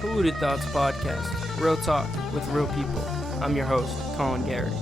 Polluted Thoughts Podcast, real talk with real people. I'm your host, Colin Garrett.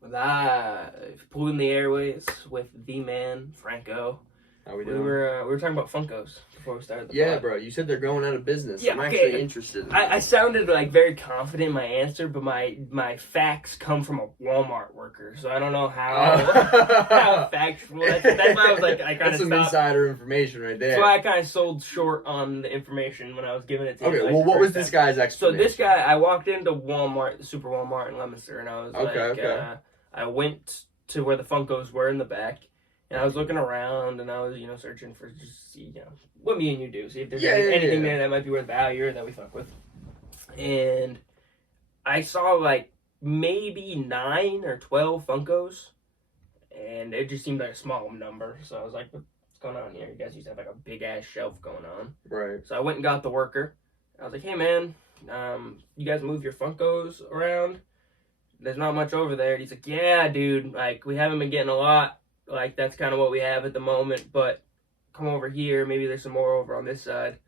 Live, polluting the airways with the man, Franko. How we We doing? were talking about Funkos before we started the Yeah, pod. bro. You said they're going out of business. Yeah, I'm okay. actually interested. I sounded like very confident in my answer, but my facts come from a Walmart worker, so I don't know how factual. That's why I was like, I kind That's of some stopped. insider information right there. That's why I kind of sold short on the information when I was giving it to you. Okay, like, well, the what was first this time. guy's So explanation? this guy, I walked into Walmart, the Super Walmart in Leominster, and I was Okay. I went to where the Funkos were in the back, and I was looking around, and I was, searching for just see, what me and you do, see if there's anything there that might be worth value or that we fuck with. And I saw like maybe 9 or 12 Funkos, and it just seemed like a small number. So I was like, what's going on here? You guys used to have like a big ass shelf going on. Right. So I went and got the worker. I was like, hey man, you guys move your Funkos around? There's not much over there. And he's like, yeah, dude, like we haven't been getting a lot. Like that's kind of what we have at the moment, but come over here. Maybe there's some more over on this side.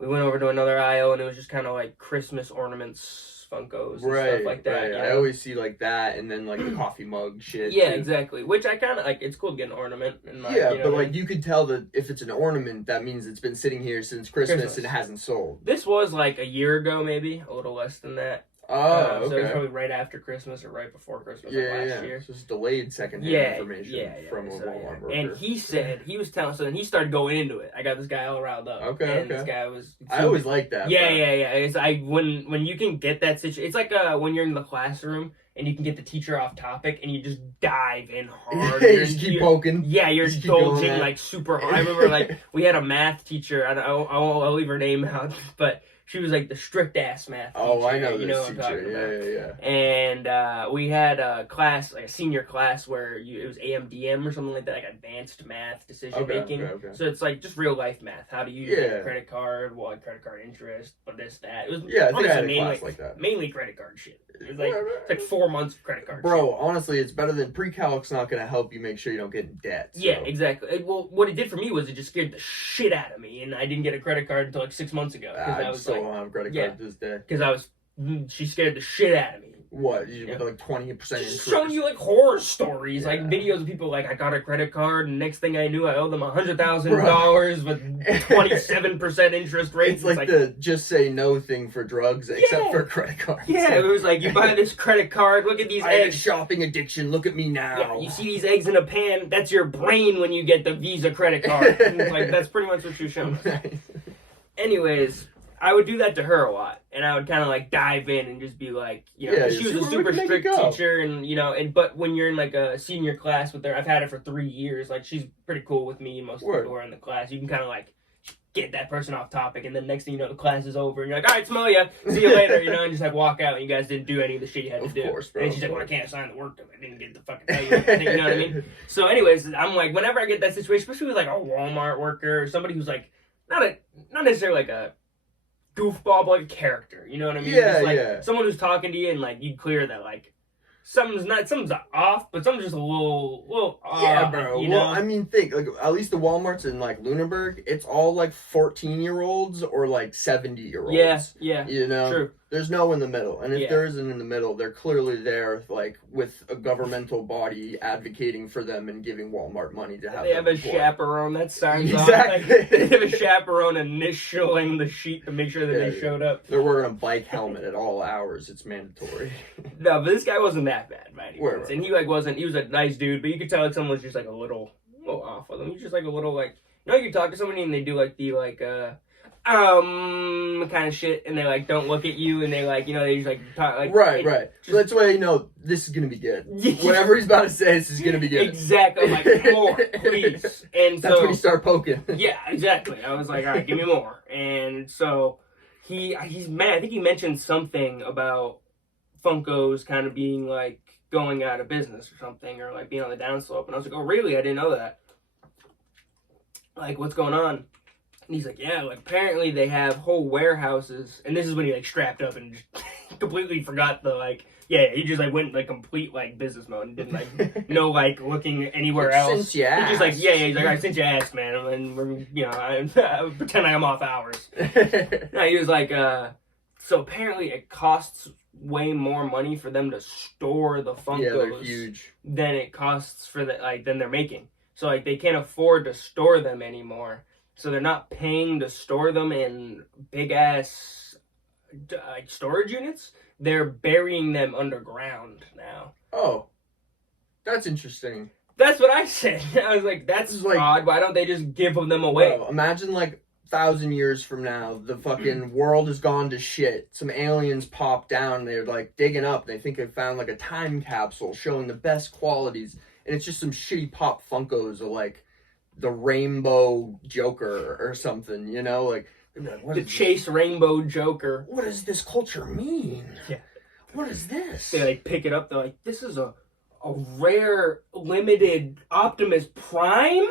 We went over to another aisle, and it was just kind of like Christmas ornaments, Funkos, and stuff like that. Right. I always see like that, and then like the coffee mug shit. Yeah, too. exactly. Which I kind of like. It's cool to get an ornament. And like, Yeah, but like you could tell that if it's an ornament, that means it's been sitting here since Christmas and hasn't sold. This was like a year ago, maybe a little less than that. Oh, okay. So it was probably right after Christmas or right before Christmas, like last year. So it's delayed secondhand information from a so, Walmart worker. And he said, he was telling, so then he started going into it. I got this guy all riled up. Okay. This guy was... I always like that. Yeah. It's when you can get that situation, it's like when you're in the classroom and you can get the teacher off topic and you just dive in hard. You just keep poking. Yeah, you're just indulging like super hard. I remember like we had a math teacher, I'll leave her name out, but she was like the strict ass math teacher. Oh, I know this what I'm teacher. talking about. Yeah. And we had a class, like a senior class, where it was AMDM or something like that, like advanced math decision making. Okay. So it's like just real life math, how to use a credit card, credit card interest, but this, that. It was I think I had a class like that. Mainly credit card shit. It was it's like 4 months of credit card Bro, shit. honestly, it's better than pre-calc's not going to help you make sure you don't get in debt. So. Yeah, exactly. Well, what it did for me was it just scared the shit out of me, and I didn't get a credit card until like 6 months ago. I was still don't have a credit card to this day. Because she scared the shit out of me. What? You with like 20% interest? Showing you like horror stories, like videos of people like, I got a credit card, and next thing I knew, I owed them $100,000 with 27% interest rates. It's like the just say no thing for drugs, except for credit cards. Yeah, it was like, you buy this credit card, look at these I have a eggs. shopping addiction, look at me now. Yeah, you see these eggs in a pan, that's your brain when you get the Visa credit card. Like, that's pretty much what she was showing. Anyways, I would do that to her a lot, and I would kind of like dive in and just be like, she was a super strict teacher, and but when you're in like a senior class with her, I've had her for 3 years, like she's pretty cool with me, most people who are in the class, you can kind of like get that person off topic, and then next thing you know, the class is over, and you're like, all right, smell ya, see you later, and just like walk out, and you guys didn't do any of the shit you had to do. Of course, bro. And she's like, well, I can't assign the work, I didn't get the fucking tell you anything, you know what I mean? So anyways, I'm like, whenever I get that situation, especially with like a Walmart worker, or somebody who's like, not necessarily like a goofball, but like a character, you know what I mean? Yeah, just like someone who's talking to you and like you clear that like something's off, but something's just a little off. Yeah, bro. You know? Well, I mean, think like at least the Walmarts in like Lunenburg, it's all like 14-year-olds or like 70-year-olds. Yeah. You know, true. There's no in the middle, and if there isn't in the middle, they're clearly there like with a governmental body advocating for them and giving Walmart money to have. They have a chaperone that signs off. Exactly. Like, they have a chaperone initialing the sheet to make sure that they showed up. They're wearing a bike helmet at all hours. It's mandatory. No, but this guy wasn't that bad by any means. Right. And he was a nice dude, but you could tell that someone was just like a little off with him. He's just like a little like, you talk to somebody and they do like the like kind of shit, and they like don't look at you, and they like they just like talk like right. So that's why this is gonna be good. Whatever he's about to say, this is gonna be good. Exactly. I'm like, more, please. And that's when you start poking. Yeah, exactly. I was like, all right, give me more. And so he's mad. I think he mentioned something about Funkos kind of being like going out of business or something, or like being on the downslope. And I was like, oh really? I didn't know that. Like, what's going on? And he's like, yeah, like apparently they have whole warehouses, and this is when he like strapped up and just completely forgot the like, Yeah, he just like went like complete like business mode and didn't like no like looking anywhere else. Since you asked. He's just like he's like, all right, since you asked, man, and we're I pretend I'm off hours. No, he was like so apparently it costs way more money for them to store the Funkos. Yeah, they're huge. Than it costs for than they're making. So like they can't afford to store them anymore. So they're not paying to store them in big ass like storage units. They're burying them underground now. Oh, that's interesting. That's what I said. I was like, that's like, odd. Why don't they just give them away? Bro, imagine like 1,000 years from now, the fucking world has gone to shit. Some aliens pop down. They're like digging up. They think they found like a time capsule showing the best qualities, and it's just some shitty pop Funkos of like the Rainbow Joker or something. You know, like the Chase Rainbow Joker. What does this culture mean? Yeah. What is this? They like pick it up. They're like, this is a rare, limited Optimus Prime?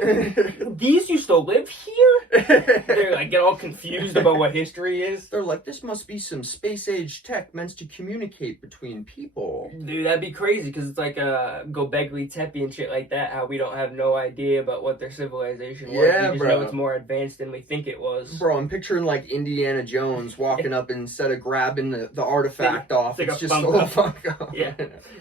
These used to live here? They're like, get all confused about what history is. They're like, this must be some space-age tech meant to communicate between people. Dude, that'd be crazy, because it's like Gobekli Tepe and shit like that, how we don't have no idea about what their civilization was. Yeah, we just know it's more advanced than we think it was. Bro, I'm picturing like Indiana Jones walking up and instead of grabbing the artifact off, it's just a Funko. Yeah,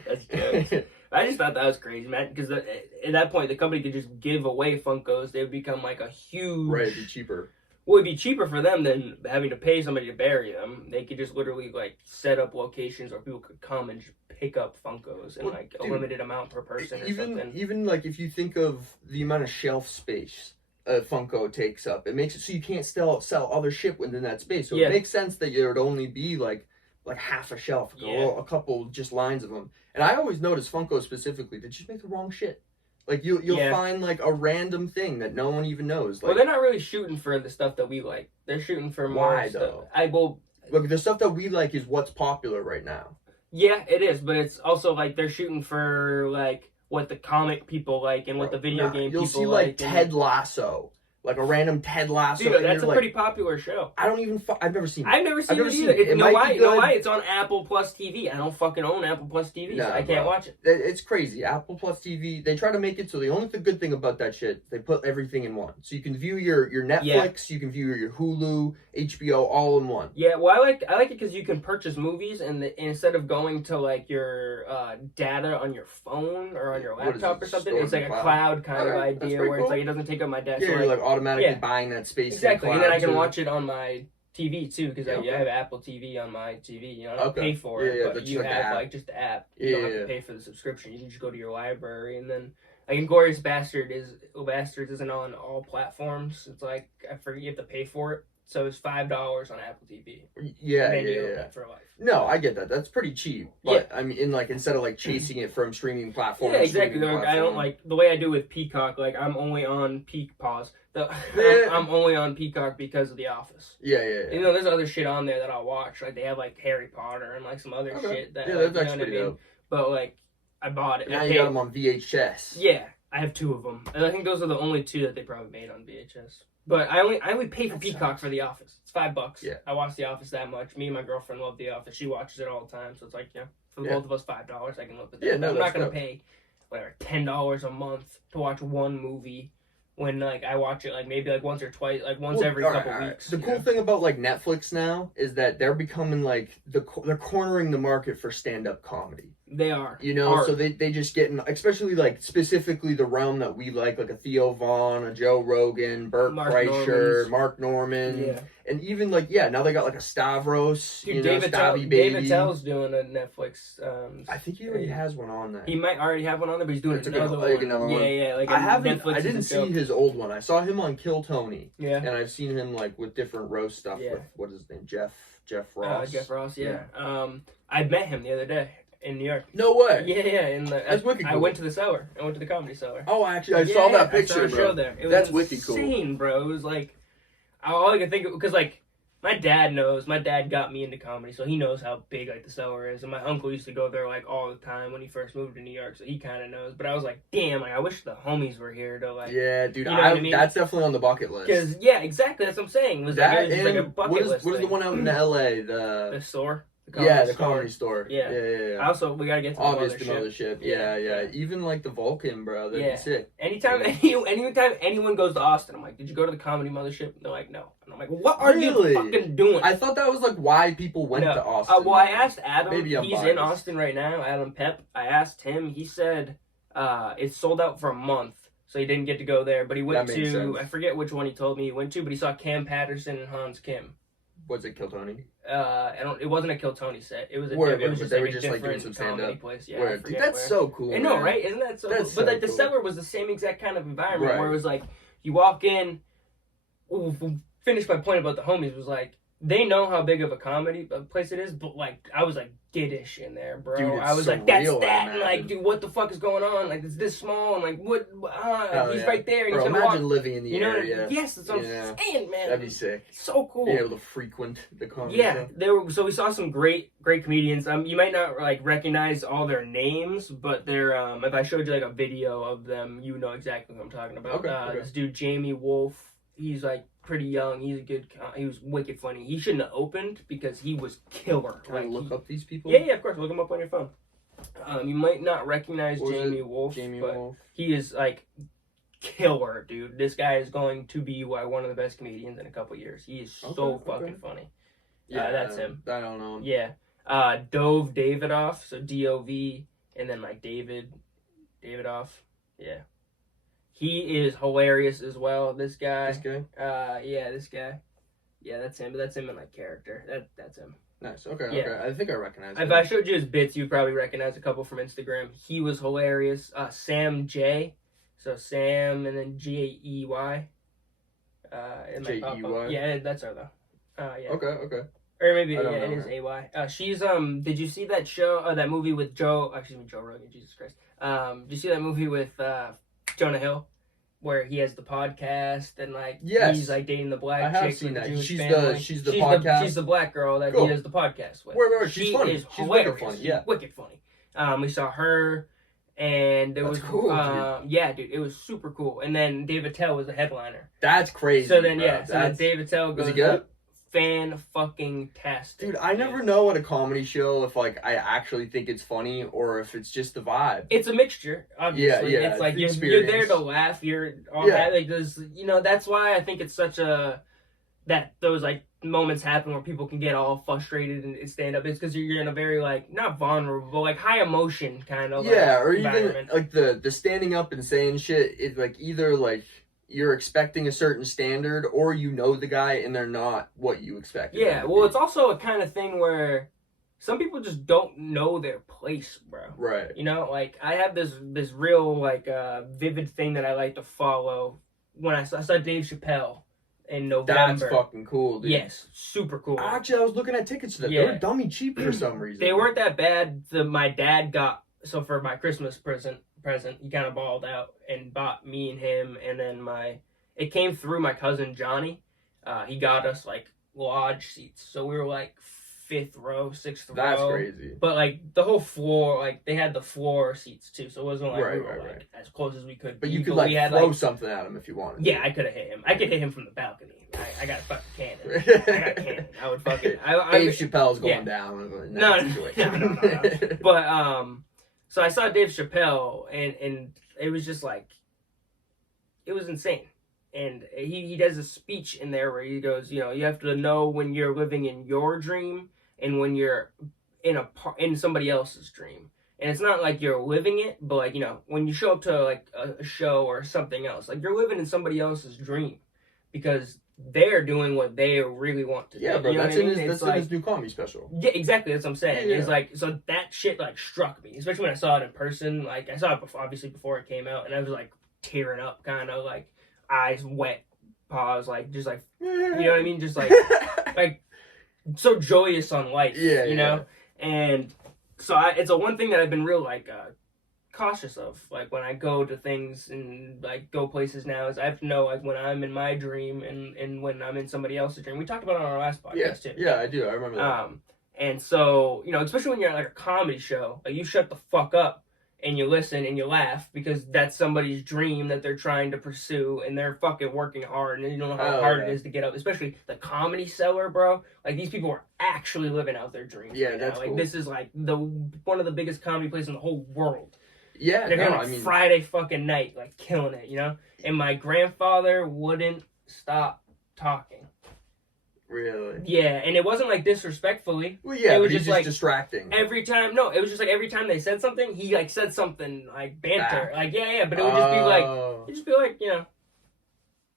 that's jokes. I just thought that was crazy, man, because at that point, the company could just give away Funkos. They would become like a huge... Right, it'd be cheaper. Well, it'd be cheaper for them than having to pay somebody to bury them. They could just literally, like, set up locations where people could come and just pick up Funkos in, like, a limited amount per person or something. Even, like, if you think of the amount of shelf space a Funko takes up, it makes it so you can't sell other shit within that space. So it makes sense that there would only be, like half a shelf, a couple just lines of them. And I always notice Funko specifically, they just make the wrong shit. Like you'll find like a random thing that no one even knows. Like, well, they're not really shooting for the stuff that we like. They're shooting for more why stuff. Though? Look, the stuff that we like is what's popular right now. Yeah, it is, but it's also like they're shooting for like what the comic people like and what the video game people like. You'll see like Ted Lasso. Like a random Ted Lasso. Dude, that's a pretty popular show. I've never seen it. I've never seen it either. You know why? It's on Apple Plus TV. I don't fucking own Apple Plus TV, so I can't watch it. It's crazy. Apple Plus TV, they try to make it so the only good thing about that shit, they put everything in one. So you can view your Netflix, you can view your Hulu, HBO, all in one. Yeah, well, I like it because you can purchase movies, and instead of going to like your data on your phone or on your laptop or something, it's like a cloud kind of idea where it's like it doesn't take up my data. Yeah, you're like automatically buying that space. Exactly, and then I can watch it on my TV too, because I have Apple TV on my TV. You know, I don't pay for it, but you have like just the app. You don't have to pay for the subscription. You can just go to your library, and then like Inglourious Bastards isn't on all platforms. It's like I forget, you have to pay for it. So it's $5 on Apple TV. Yeah. For life. No, I get that. That's pretty cheap. But I mean, instead of like chasing it from streaming platforms. Yeah, exactly. I don't like the way I do with Peacock. Like I'm only on I'm only on Peacock because of The Office. Yeah. You know, there's other shit on there that I'll watch. Like they have like Harry Potter and like some other shit that. Yeah, that's actually pretty dope. But like, I bought it. And now you got them on VHS. Yeah, I have 2 of them, and I think those are the only 2 that they probably made on VHS. But I only pay for Peacock for The Office. It's $5. Yeah. I watch The Office that much. Me and my girlfriend love The Office. She watches it all the time. So it's like, for both of us, $5. I can look at that. Yeah, no, I'm not going to pay, whatever, $10 a month to watch one movie when, like, I watch it, like, maybe, like, once or twice, like, once every couple weeks. The cool thing about, like, Netflix now is that they're becoming, like, they're cornering the market for stand-up comedy. They are. You know, so they just get in, especially, like, specifically the realm that we like a Theo Vaughn, a Joe Rogan, Bert Kreischer, Mark Norman. Yeah. And even, like, now they got, like, a Stavros, Dude, David Tell's doing a Netflix. I think he already has one on there. He might already have one on there, but he's doing another one. Yeah, like I didn't see his old one. I saw him on Kill Tony. Yeah. And I've seen him, like, with different roast stuff with, what is his name, Jeff Ross. Jeff Ross, yeah. I met him the other day in New York. No way. Yeah. That's wicked cool. I went to the cellar. I went to the Comedy Cellar. Oh, actually, I saw that picture, I saw a show there. It was That's wicked cool. Insane, bro. It was like, all I could think of, because like, my dad got me into comedy, so he knows how big like the cellar is. And my uncle used to go there like all the time when he first moved to New York, so he kind of knows. But I was like, damn, like I wish the homies were here to like. Yeah, dude, you know what I mean? That's definitely on the bucket list. Because exactly, that's what I'm saying. It was that like a bucket list. What is the one out in LA? The store. the comedy store. Yeah. Also, we gotta get to the mothership. Yeah. Even like the Vulcan, bro. That'd be sick. Anytime anyone goes to Austin, I'm like, did you go to the comedy mothership? And they're like, no. And I'm like, what are you fucking doing? I thought that was like why people went to Austin. Well, I asked Adam. Maybe I'm he's biased. in Austin right now. Adam Pep. I asked him. He said it's sold out for a month, so he didn't get to go there. But he went to I forget which one he told me he went to, but he saw Cam Patterson and Hans Kim. Was it Kill Tony? It wasn't a Kill Tony set. It was a different comedy place. Yeah, dude, that's so cool. I know, right? Isn't that so cool? But like the Cellar was the same exact kind of environment where it was like you walk in. Finish my point about the homies was like they know how big of a comedy place it is, but like I was like giddish in there, bro. Dude, I was like, that's that, and like, dude, what the fuck is going on? Like, it's this small, and like, what? He's right there. And bro, he's imagine living in the area. Yes, that's what I'm saying, man. That'd be sick. So cool. Being able to frequent the comedy. Yeah, so we saw some great comedians. You might not like recognize all their names, but they're if I showed you like a video of them, you know exactly what I'm talking about. Okay. This dude Jamie Wolf. He's like pretty young. He's a good. He was wicked funny. He shouldn't have opened because he was killer. Can I look up these people? Yeah, of course. Look him up on your phone. You might not recognize Jamie Wolf, but he is like killer, dude. This guy is going to be one of the best comedians in a couple years. He is so fucking funny. Yeah, that's him. I don't know. Yeah, Dove Davidoff. So D-O-V and then like Davidoff. Yeah. He is hilarious as well. This guy. This guy? This guy. Yeah, that's him. But that's him in like character. That's him. Nice. Okay. I think I recognize him. If I showed you his bits, you'd probably recognize a couple from Instagram. He was hilarious. Sam J. So Sam and then J-E-Y. J-E-Y? Yeah, that's her though. Yeah. Okay. Or maybe it is A-Y. She's did you see that show that movie with Joe Rogan, Jesus Christ. Did you see that movie with Jonah Hill, where he has the podcast and like he's like dating the black chick. I have seen that. She's the podcast. She's the black girl that he has the podcast with. She's funny. She's wicked funny. Yeah, wicked funny. We saw her, and it was cool. Dude. Yeah, dude, it was super cool. And then David Tell was the headliner. That's crazy. So then David Tell goes. Was he good? Fan-fucking-tastic. Dude, I never know at a comedy show if like I actually think it's funny or if it's just the vibe. It's a mixture, obviously. Yeah. It's like you're there to laugh. You're all like there's that's why I think it's such that those like moments happen where people can get all frustrated and stand up. It's because you're in a very like not vulnerable, but like high emotion kind of or even like the standing up and saying shit is like either like you're expecting a certain standard or the guy and they're not what you expect. Yeah, well, it's also a kind of thing where some people just don't know their place, bro. Right. Like I have this real like vivid thing that I like to follow when I saw Dave Chappelle in November. That's fucking cool, dude. Yes, super cool. Actually, I was looking at tickets to that. They were dummy cheap for some reason. They weren't that bad. My dad got, so for my Christmas present, he kind of balled out and bought me and him, and then it came through my cousin Johnny. He got us like lodge seats, so we were like 5th row, 6th row. That's crazy. But like the whole floor, like they had the floor seats too, so it wasn't like we were like as close as we could. But you could like throw something at him if you wanted. Yeah, I could have hit him. I could hit him from the balcony. I got a fucking cannon. I would fucking. Dave Chappelle's going down. No. But so I saw Dave Chappelle, and it was just like, it was insane. And he does a speech in there where he goes, you have to know when you're living in your dream and when you're in somebody else's dream. And it's not like you're living it, but like, when you show up to like a show or something else, like you're living in somebody else's dream because they're doing what they really want to do. Yeah, bro, that's in his new comedy special. Yeah, exactly. That's what I'm saying. Yeah. It's like, so that shit like struck me, especially when I saw it in person. Like I saw it obviously before it came out, and I was like tearing up, kind of like eyes wet, paws, like just like you know what I mean, just like like so joyous on life. You know, and so it's a one thing that I've been real like cautious of, like when I go to things and like go places now, is I have to know like when I'm in my dream and when I'm in somebody else's dream. We talked about it on our last podcast too. Yeah, I do. I remember that. And so especially when you're at like a comedy show, like you shut the fuck up and you listen and you laugh because that's somebody's dream that they're trying to pursue and they're fucking working hard and you don't know how hard it is to get up, especially the Comedy Cellar, bro. Like these people are actually living out their dreams. Yeah, that's like cool. This is like one of the biggest comedy places in the whole world. Yeah, they're here on Friday fucking night, like killing it, And my grandfather wouldn't stop talking. Really? Yeah, and it wasn't like disrespectfully. Well, yeah, it was just like distracting. Every time, no, it was just like every time they said something, he like said something like banter, like yeah, but it would just be like,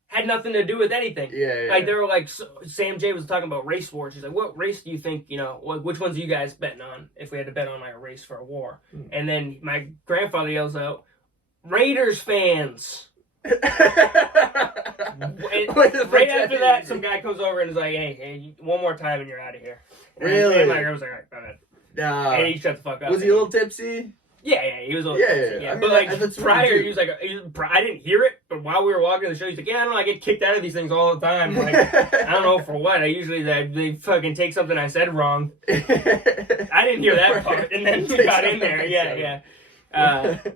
had nothing to do with anything. Yeah. Like they were like, Sam J was talking about race wars. He's like, what race do you think, which ones are you guys betting on if we had to bet on like a race for a war? And then my grandfather yells out, Raiders fans. Right after that, some guy comes over and is like, hey, one more time and you're out of here. Really? And my grandma was like, all right, go ahead. And he shut the fuck up. Was he a little tipsy? Yeah, he was a little tipsy. Yeah. But like prior, he was like, I didn't hear it, but while we were walking the show, he's like, yeah, I don't know, I get kicked out of these things all the time. Like, I don't know for what. I usually they fucking take something I said wrong. I didn't hear that part, and then we got in there. Yeah.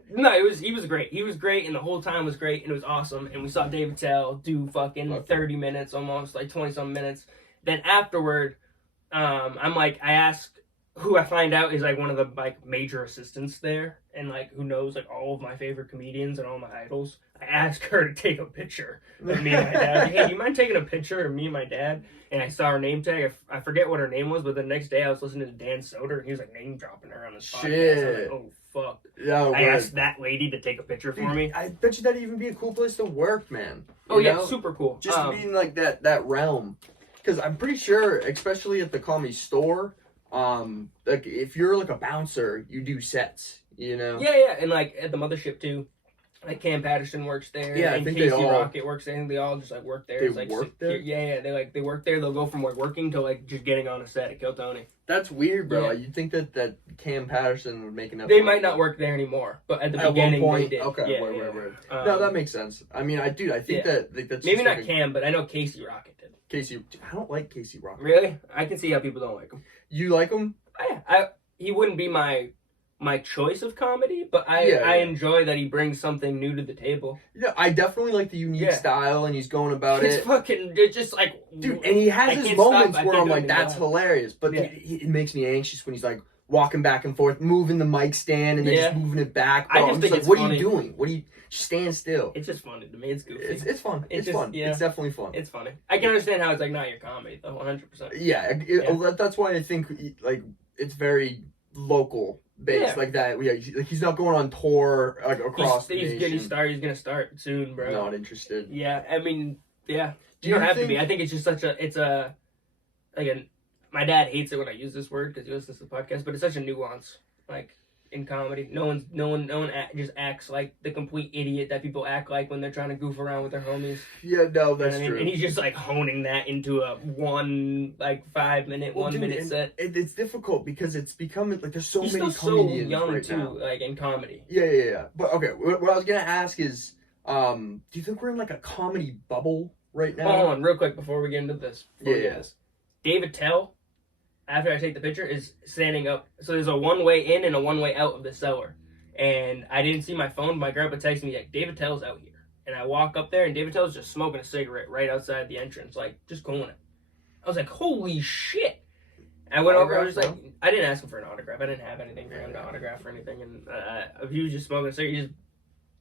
No, he was great. He was great, and the whole time was great, and it was awesome. And we saw David Tell do fucking 30 minutes, almost like 20-some minutes. Then afterward, I asked who I find out is like one of the like major assistants there, and like who knows like all of my favorite comedians and all my idols. I asked her to take a picture of me and my dad. Like, hey, do you mind taking a picture of me and my dad? And I saw her name tag. I forget what her name was, but the next day I was listening to Dan Soder, and he was like name dropping her on his podcast. I was like, oh fuck. No, I asked that lady to take a picture for me. I bet you that'd even be a cool place to work, man. Oh yeah, super cool. Just to be in like that realm. Because I'm pretty sure, especially at the Comedy Store, like if you're like a bouncer, you do sets, Yeah, and like at the mothership too. Like Cam Patterson works there. Yeah, and I think Casey they all Rocket works there. And they all just like work there. They work there. Yeah. They work there. They'll go from like working to like just getting on a set at Kill Tony. That's weird, bro. Yeah. You'd think that Cam Patterson would make enough. They might not work there anymore, but at the beginning one point, they did. Okay, right. No, that makes sense. I mean, I think that like, that's maybe not Cam, but I know Casey Rocket did. I don't like Casey Rocket. Really? I can see how people don't like him. You like him? He wouldn't be my choice of comedy, but I enjoy that he brings something new to the table. Yeah, I definitely like the unique style, and he's going about it. It's just like... Dude, and he has his moments where I'm like, that's hilarious, but it makes me anxious when he's like walking back and forth, moving the mic stand, and then just moving it back. Bro, I'm just like, what are you doing? What are you... Stand still. It's just funny to me. It's goofy. It's fun. It's fun. Yeah. It's definitely fun. It's funny. I can understand how it's like not your comedy, though, 100%. Yeah, that's why I think like it's very local based like that. Yeah, he's not going on tour like across the nation. He's gonna start soon, bro. Not interested. Yeah, I mean, yeah. You don't have to be. I think it's just my dad hates it when I use this word because he listens to the podcast, but it's such a nuance, like in comedy. No one just acts like the complete idiot that people act like when they're trying to goof around with their homies. Yeah, no, that's true. And he's just like honing that into a 5 minute, 1 minute set. It's difficult because it's becoming like there's so he's many still comedians so young right too, now. like in comedy. Yeah. But okay, what I was gonna ask is, do you think we're in like a comedy bubble right now? Hold on, real quick before we get into this. David Tell, after I take the picture, is standing up. So there's a one-way in and a one-way out of the cellar. And I didn't see my phone. My grandpa texted me, like, David Tell's out here. And I walk up there, and David Tell's just smoking a cigarette right outside the entrance, like, just going it. I was like, holy shit. And I went over, I was just like, I didn't ask him for an autograph. I didn't have anything for him to autograph or anything. And he was just smoking a cigarette, just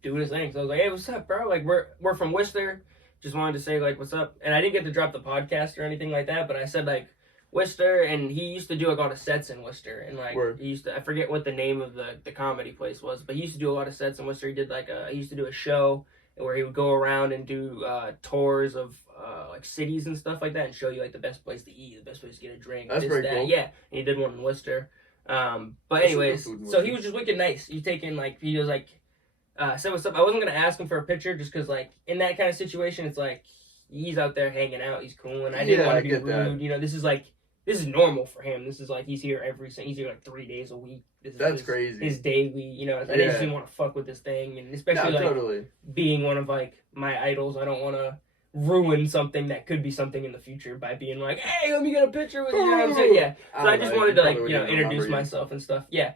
doing his thing. So I was like, hey, what's up, bro? Like, we're from Worcester. Just wanted to say, like, what's up? And I didn't get to drop the podcast or anything like that, but I said, like, Worcester, and he used to do like a lot of sets in Worcester, and like he used to, I forget what the name of the comedy place was, but he used to do a lot of sets in Worcester. He used to do a show where he would go around and do tours of like cities and stuff like that, and show you like the best place to eat, the best place to get a drink. That's very cool. Yeah, and he did one in Worcester. But anyways, so he was just wicked nice. He was like, said what's up. I wasn't gonna ask him for a picture just because like in that kind of situation, it's like he's out there hanging out, he's cool, and I didn't want to be rude. That. This is normal for him. This is like he's here he's here like 3 days a week. That's crazy. His daily, I just didn't want to fuck with this thing, and especially being one of like my idols, I don't want to ruin something that could be something in the future by being like, hey, let me get a picture with you. You know what I'm saying? Yeah. So I just wanted to like introduce myself and stuff. Yeah.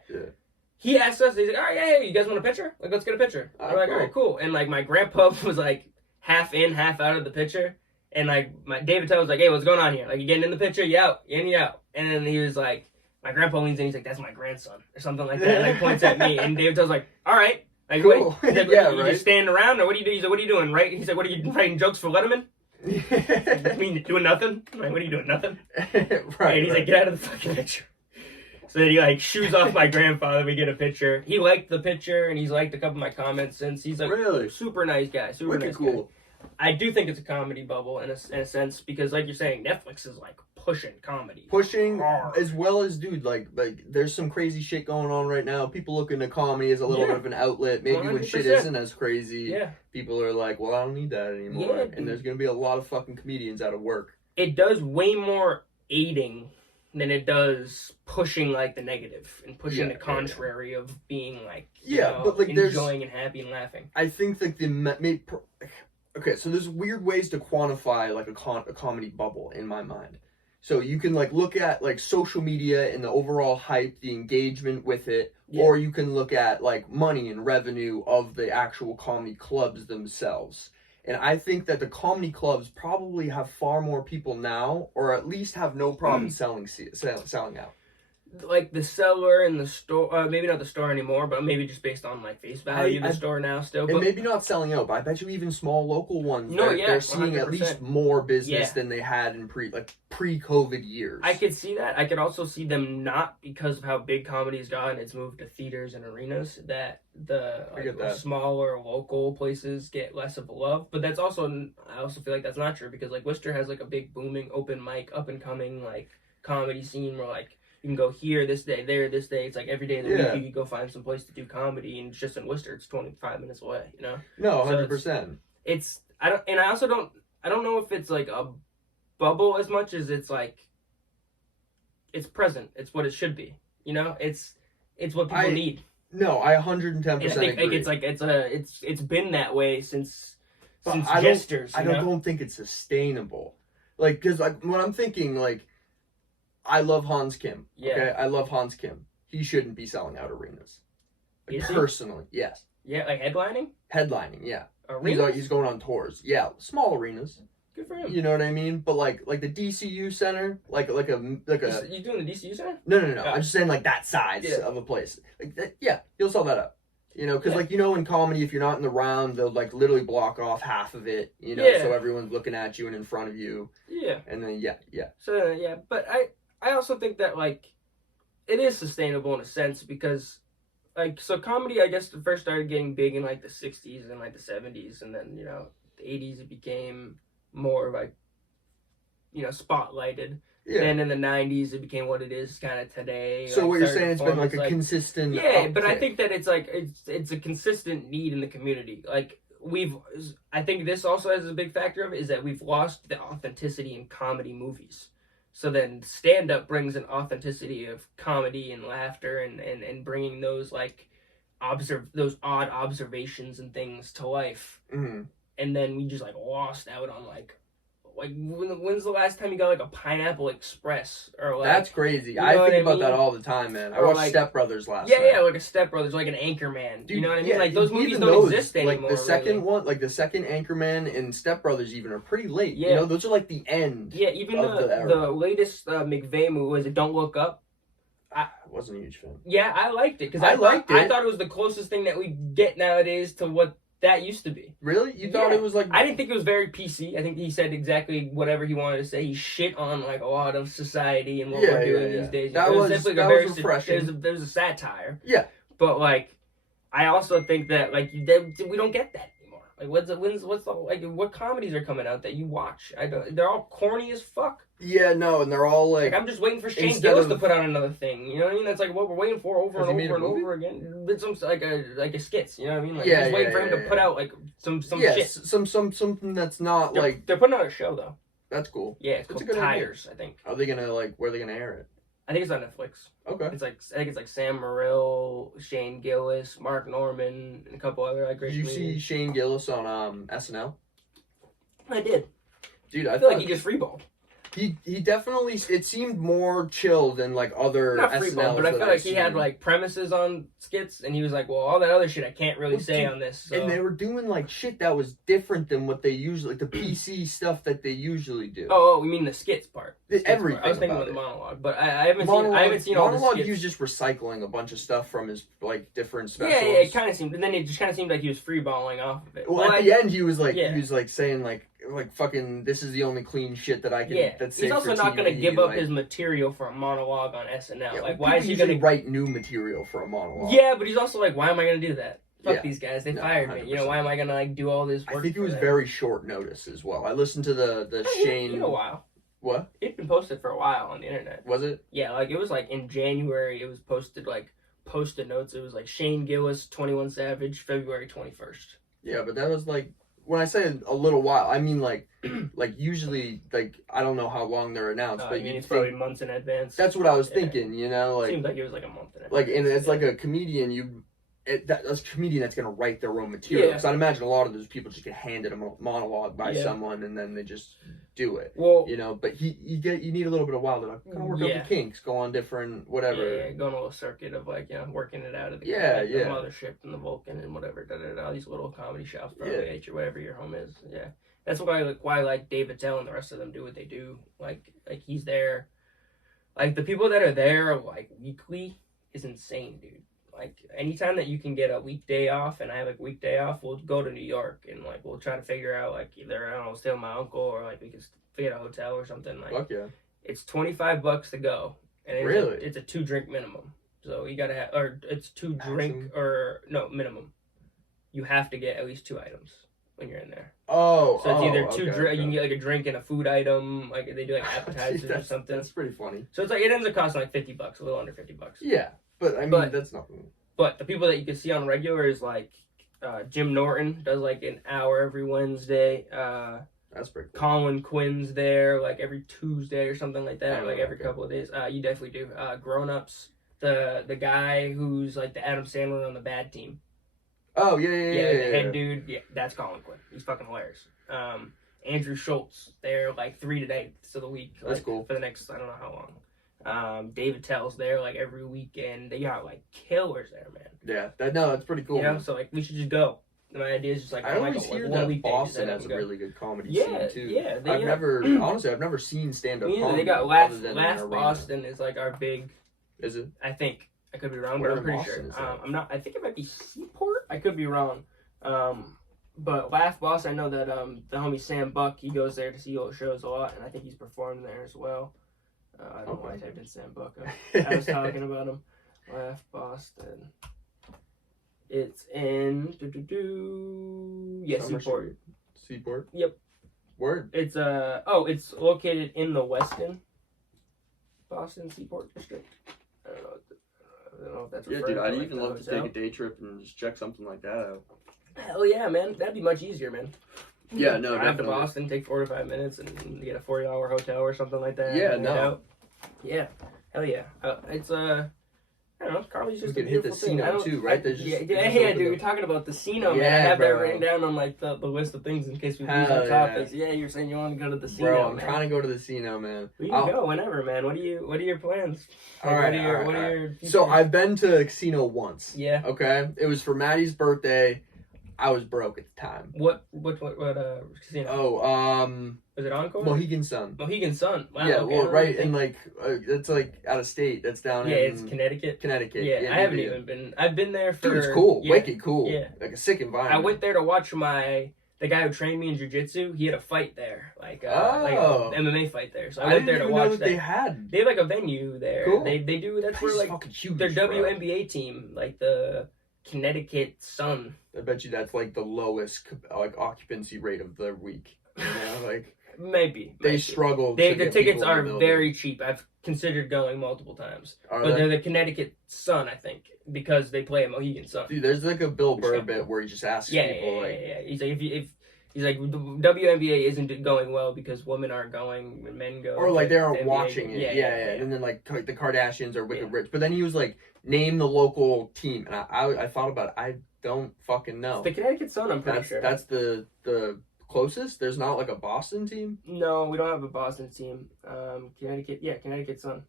he asked us, he's like, all right, yeah, you guys want a picture? Like, let's get a picture. I'm like, all right, cool. And like my grandpa was like half in, half out of the picture. And like my David Tell was like, hey, what's going on here? Like, you getting in the picture? You out, in, you out. And then he was like, my grandpa leans in, he's like, that's my grandson, or something like that. And like points at me. And David Tell's like, all right. Like, cool. What, like, yeah, you right. just standing around, or what do you do? He's like, what are you doing, right? He's like, what are you writing jokes for Letterman? I mean, doing nothing? I'm like, what are you doing, nothing? Right. And he's like, get out of the fucking picture. So then he like shoos off my grandfather. We get a picture. He liked the picture, and he's liked a couple of my comments since. He's like, really super nice guy. Super wicked nice cool. guy. I do think it's a comedy bubble in a sense, because like you're saying, Netflix is like pushing comedy. Pushing hard. as well as, dude, like there's some crazy shit going on right now. People looking to comedy as a little bit of an outlet. Maybe 100%. When shit isn't as crazy, people are like, well, I don't need that anymore. Yeah, and there's gonna be a lot of fucking comedians out of work. It does way more aiding than it does pushing like the negative and pushing the contrary of being like but like enjoying and happy and laughing. I think like okay, so there's weird ways to quantify like a comedy bubble in my mind. So you can like look at like social media and the overall hype, the engagement with it, or you can look at like money and revenue of the actual comedy clubs themselves. And I think that the comedy clubs probably have far more people now, or at least have no problem selling out. Like the seller in the store, maybe not the store anymore, but maybe just based on like face value in the store now still. And maybe not selling out, but I bet you even small local ones, they're seeing 100%. At least more business than they had in pre-COVID years. I could see that. I could also see them not because of how big comedy's gotten. It's moved to theaters and arenas, that the smaller local places get less of a love. But that's also, I also feel like that's not true, because like Worcester has like a big booming open mic, up and coming like comedy scene where like you can go here this day, there this day. It's like every day of the week you can go find some place to do comedy, and it's just in Worcester. It's 25 minutes away, you know? No, 100%. I don't know if it's like a bubble as much as it's like, it's present. It's what it should be, you know? It's what people need. No, I 110% agree. Like it's been that way since Jesters. I don't think it's sustainable. Like, because like when I'm thinking like, I love Hans Kim. Okay, I love Hans Kim. He shouldn't be selling out arenas. Like, personally, yes. Yeah, like headlining. Headlining, yeah. Arenas? He's going on tours. Yeah, small arenas. Good for him. You know what I mean? But like the DCU Center, like a. You doing the DCU Center? No. Oh. I'm just saying like that size of a place. Like that, he'll sell that out. You know, because like in comedy, if you're not in the round, they'll like literally block off half of it. You know, so everyone's looking at you and in front of you. Yeah. And then So but I also think that like it is sustainable in a sense, because like, so comedy I guess first started getting big in like the 60s and like the 70s, and then the 80s it became more like spotlighted. Then in the 90s it became what it is kind of today. So what you're saying, it's been like a consistent but I think that it's like it's a consistent need in the community. Like I think this also has a big factor of it, is that we've lost the authenticity in comedy movies. So then stand-up brings an authenticity of comedy and laughter and bringing those like those odd observations and things to life. Mm-hmm. And then we just like lost out on like when's the last time you got like a Pineapple Express or like? That's crazy. I think about that all the time, man. I watched like, Step Brothers last night. Yeah, like a Step Brothers, like an Anchorman. Dude, you know what I mean? Like those movies don't exist anymore. Like the second one, like the second Anchorman and Step Brothers even are pretty late. Yeah. You know, those are like the end. Yeah, even the latest McVeigh movie, was it Don't Look Up? I wasn't a huge fan. Yeah, I liked it because I thought it was the closest thing that we get nowadays to what that used to be. Really? You thought it was like... I didn't think it was very PC. I think he said exactly whatever he wanted to say. He shit on like a lot of society and what we're doing these days. That was refreshing. There was a satire. Yeah. But like, I also think that like we don't get that anymore. Like what comedies are coming out that you watch? They're all corny as fuck. Yeah, no, and they're all like I'm just waiting for Shane Gillis to put out another thing. You know what I mean? That's like what we're waiting for over and over again. It's like a skits. You know what I mean? Like, just waiting for him to put out like some shit. Something that's not like they're putting out a show though. That's cool. Yeah, it's called Tires. I think. Are they gonna where are they gonna air it? I think it's on Netflix. Okay. I think it's like Sam Morril, Shane Gillis, Mark Norman, and a couple other like great. Did you see Shane Gillis on SNL? I did. Dude, I feel like he just freeballed. He definitely, it seemed more chill than like other Not SNLs freeball, but I feel that like I've he had seen. like premises on skits, and he was like, "Well, all that other shit I can't really Well, say dude, on this." So. And they were doing like shit that was different than what they usually, like the PC stuff that they usually do. Oh, you mean the skits part? Everything. Part. I was thinking about the monologue, but I haven't seen all the skits. Monologue, he was just recycling a bunch of stuff from his like different specials. Yeah, it kind of seemed, and then it just kind of seemed like he was freeballing off of it. Well, at the end, he was like saying like fucking, this is the only clean shit that I can. Yeah, that's he's also not going to give up his material for a monologue on SNL. Yeah, like, why is he going to write new material for a monologue? Yeah, but he's also like, why am I going to do that? Fuck these guys, they fired 100%. me. You know, why am I going to like do all this work? I think it was very short notice as well. I listened to the Shane. In a while. What? It'd been posted for a while on the internet. Was it? Yeah, like it was like in January. It was posted like Post-it notes. It was like Shane Gillis, 21 Savage, February 21st. Yeah, but that was like, when I say a little while, I mean like usually like I don't know how long they're announced, but it's probably months in advance. That's what I was thinking, you know, like seemed like it was like a month in advance. Like, and it's like a comedian, that's a comedian that's gonna write their own material. Because I'd imagine a lot of those people just get handed a monologue by someone and then they just do it. Well, you know, but you need a little bit of while to like, kind of work out the kinks, go on different whatever. Yeah, go on a little circuit of like, you know, working it out of the the Mothership and the Vulcan and whatever, all these little comedy shops, probably or whatever your home is. Yeah, that's why like Dave Attell and the rest of them do what they do. Like he's there. Like the people that are there like weekly is insane, dude. Like anytime that you can get a weekday off, and I have a weekday off, we'll go to New York and like we'll try to figure out like either I don't know, stay with my uncle or like we can get a hotel or something. Like, fuck yeah, it's $25 to go, and it's a 2-drink minimum. So you gotta have, or it's 2-drink or no minimum. You have to get at least 2 items when you're in there. So it's either 2 drinks. You can get like a drink and a food item. Like they do like appetizers or something. That's pretty funny. So it's like it ends up costing like $50, a little under $50. Yeah. But I mean, that's nothing. But the people that you can see on regular is like Jim Norton does like an hour every Wednesday. That's pretty cool. Colin Quinn's there like every Tuesday or something like that, like every couple of days. You definitely do. Grown Ups, the guy who's like the Adam Sandler on the Bad Team. Oh yeah. The head dude. Yeah, that's Colin Quinn. He's fucking hilarious. Andrew Schultz, they're like 3 days of the week. That's like, cool. For the next I don't know how long. David Tell's there like every weekend. They got like killers there, man. Yeah, that's pretty cool. You know, so like we should just go. My idea is just like I always hear that Boston has a really good comedy scene too. Yeah, I've never seen stand up comedy. They got Laugh Boston is like our big. Is it? I think I could be wrong, but I'm pretty sure. I'm not. I think it might be Seaport. I could be wrong. But Laugh Boston, I know that the homie Sam Buck, he goes there to see old shows a lot, and I think he's performed there as well. I don't know why I typed in Sam Buck. I was talking about him. Laugh Boston. It's in Seaport. Seaport? Yep. Word. It's it's located in the Weston Boston Seaport District. I don't know if that's dude, I'd even love to take a day trip and just check something like that out. Hell yeah, man. That'd be much easier, man. Yeah, no, drive to Boston, take 45 minutes, and get a 40-hour hotel or something like that. Yeah, no. Yeah, hell yeah. It's I don't know. Carly's just we could hit the Cino too, right? Dude. You're talking about the Cino, man. I have that written down on like the list of things in case we lose our topics. Yeah, you're saying you want to go to the Cino, bro. I'm trying to go to the Cino, man. We can go whenever, man. What are your plans? All right. So I've been to Cino once. Yeah. Okay. It was for Maddie's birthday. I was broke at the time. What casino? Oh, was it Encore? Mohegan Sun. Mohegan Sun. Wow. Yeah, well, right, and like it's like out of state. That's down in. Yeah, it's Connecticut. Yeah, I haven't even been. I've been there for. Dude, it's cool. Yeah, wicked cool. Yeah, like a sick environment. I went there to watch the guy who trained me in jiu-jitsu. He had a fight there, like an MMA fight there. So I went there to watch that. They have like a venue there. Cool. They do. That's where like huge, their WNBA team, like the Connecticut Sun. I bet you that's like the lowest like occupancy rate of the week. You know, like maybe they struggle. The tickets are very cheap. I've considered going multiple times, but they're the Connecticut Sun, I think, because they play at Mohegan Sun. Dude, there's like a Bill Burr bit where he just asks people He's like, if he's like, the WNBA isn't going well because women aren't going when men go. Or like they aren't watching it. Yeah. And then like the Kardashians are wicked rich. But then he was like, name the local team. And I thought about it. I don't fucking know. It's the Connecticut Sun, I'm pretty sure. That's the closest? There's not like a Boston team? No, we don't have a Boston team. Connecticut Sun.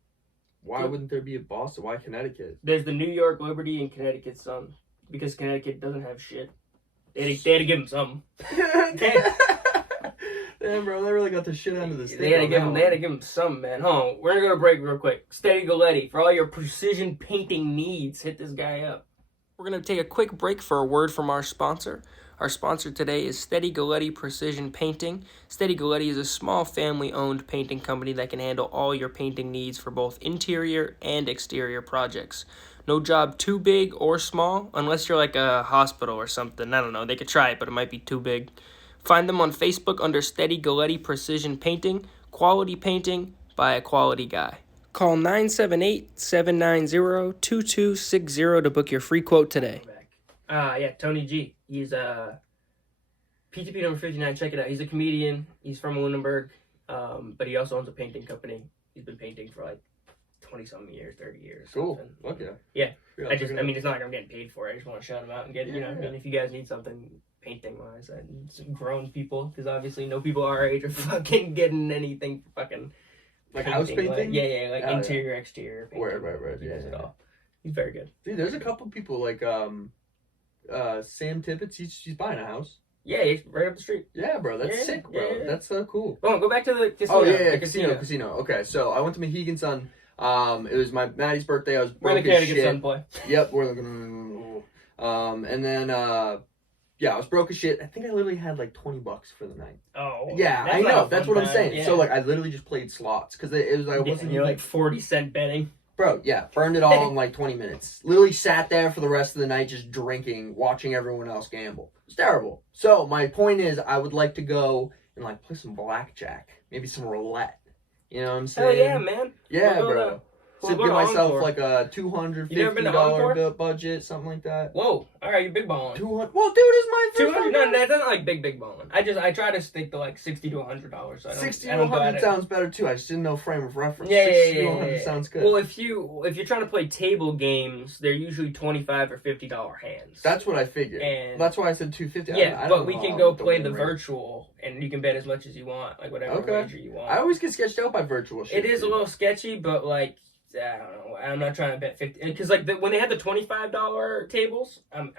Why wouldn't there be a Boston? Why Connecticut? There's the New York Liberty and Connecticut Sun. Because Connecticut doesn't have shit. They had to give them something. Damn, bro, they really got the shit end of the stick. They had to give them something, man. Hold on, we're gonna go to break real quick. Steady Galletti, for all your precision painting needs, hit this guy up. We're gonna take a quick break for a word from our sponsor. Our sponsor today is Steady Galletti Precision Painting. Steady Galletti is a small family-owned painting company that can handle all your painting needs for both interior and exterior projects. No job too big or small, unless you're like a hospital or something. I don't know. They could try it, but it might be too big. Find them on Facebook under Steady Galletti Precision Painting. Quality painting by a quality guy. Call 978-790-2260 to book your free quote today. Tony G. He's PTP number 59. Check it out. He's a comedian. He's from Lunenburg, but he also owns a painting company. He's been painting for like 20-something years, 30 years. Cool. Okay. Yeah. It's not like I'm getting paid for it. I just want to shout him out and get, if you guys need something painting-wise, and some grown people, because obviously no people our age are fucking getting anything fucking like house painting? Interior, exterior painting. Right. He does it all. He's very good. Dude, there's a couple people like Sam Tippett. He's buying a house. Yeah, he's right up the street. Yeah, bro, that's sick, bro. Yeah. That's so cool. Oh, go back to the casino. Oh yeah, casino. Okay, so I went to Mohegan Sun. It was my Maddie's birthday. I was broke as shit. Where the Connecticut Sun play? Yep, we're looking. And then I was broke as shit. I think I literally had like $20 for the night. Oh. Yeah, I know. That's what I'm saying. Yeah. So like, I literally just played slots because it was like wasn't. You're like 40-cent betting. Bro, yeah, burned it all in like 20 minutes. Literally sat there for the rest of the night just drinking, watching everyone else gamble. It's terrible. So my point is, I would like to go and like play some blackjack, maybe some roulette. You know what I'm saying? Hell yeah, man. Yeah, bro. So give myself like a $250 budget, something like that. Whoa! All right, you're big balling. 200. Well, dude, it's my first 200. No, that's not like big balling. I try to stick to like $60 to $100. So 60 to 100 sounds better too. I just didn't know frame of reference. Yeah, 60 to 100 sounds good. Well, if you're trying to play table games, they're usually $25 or $50 hands. That's what I figured. And that's why I said 250. Yeah, but we can go play the virtual, and you can bet as much as you want, like whatever wager you want. I always get sketched out by virtual shit. It is a little sketchy, but like. I don't know. I'm not trying to bet 50 because like when they had the $25 tables, I'm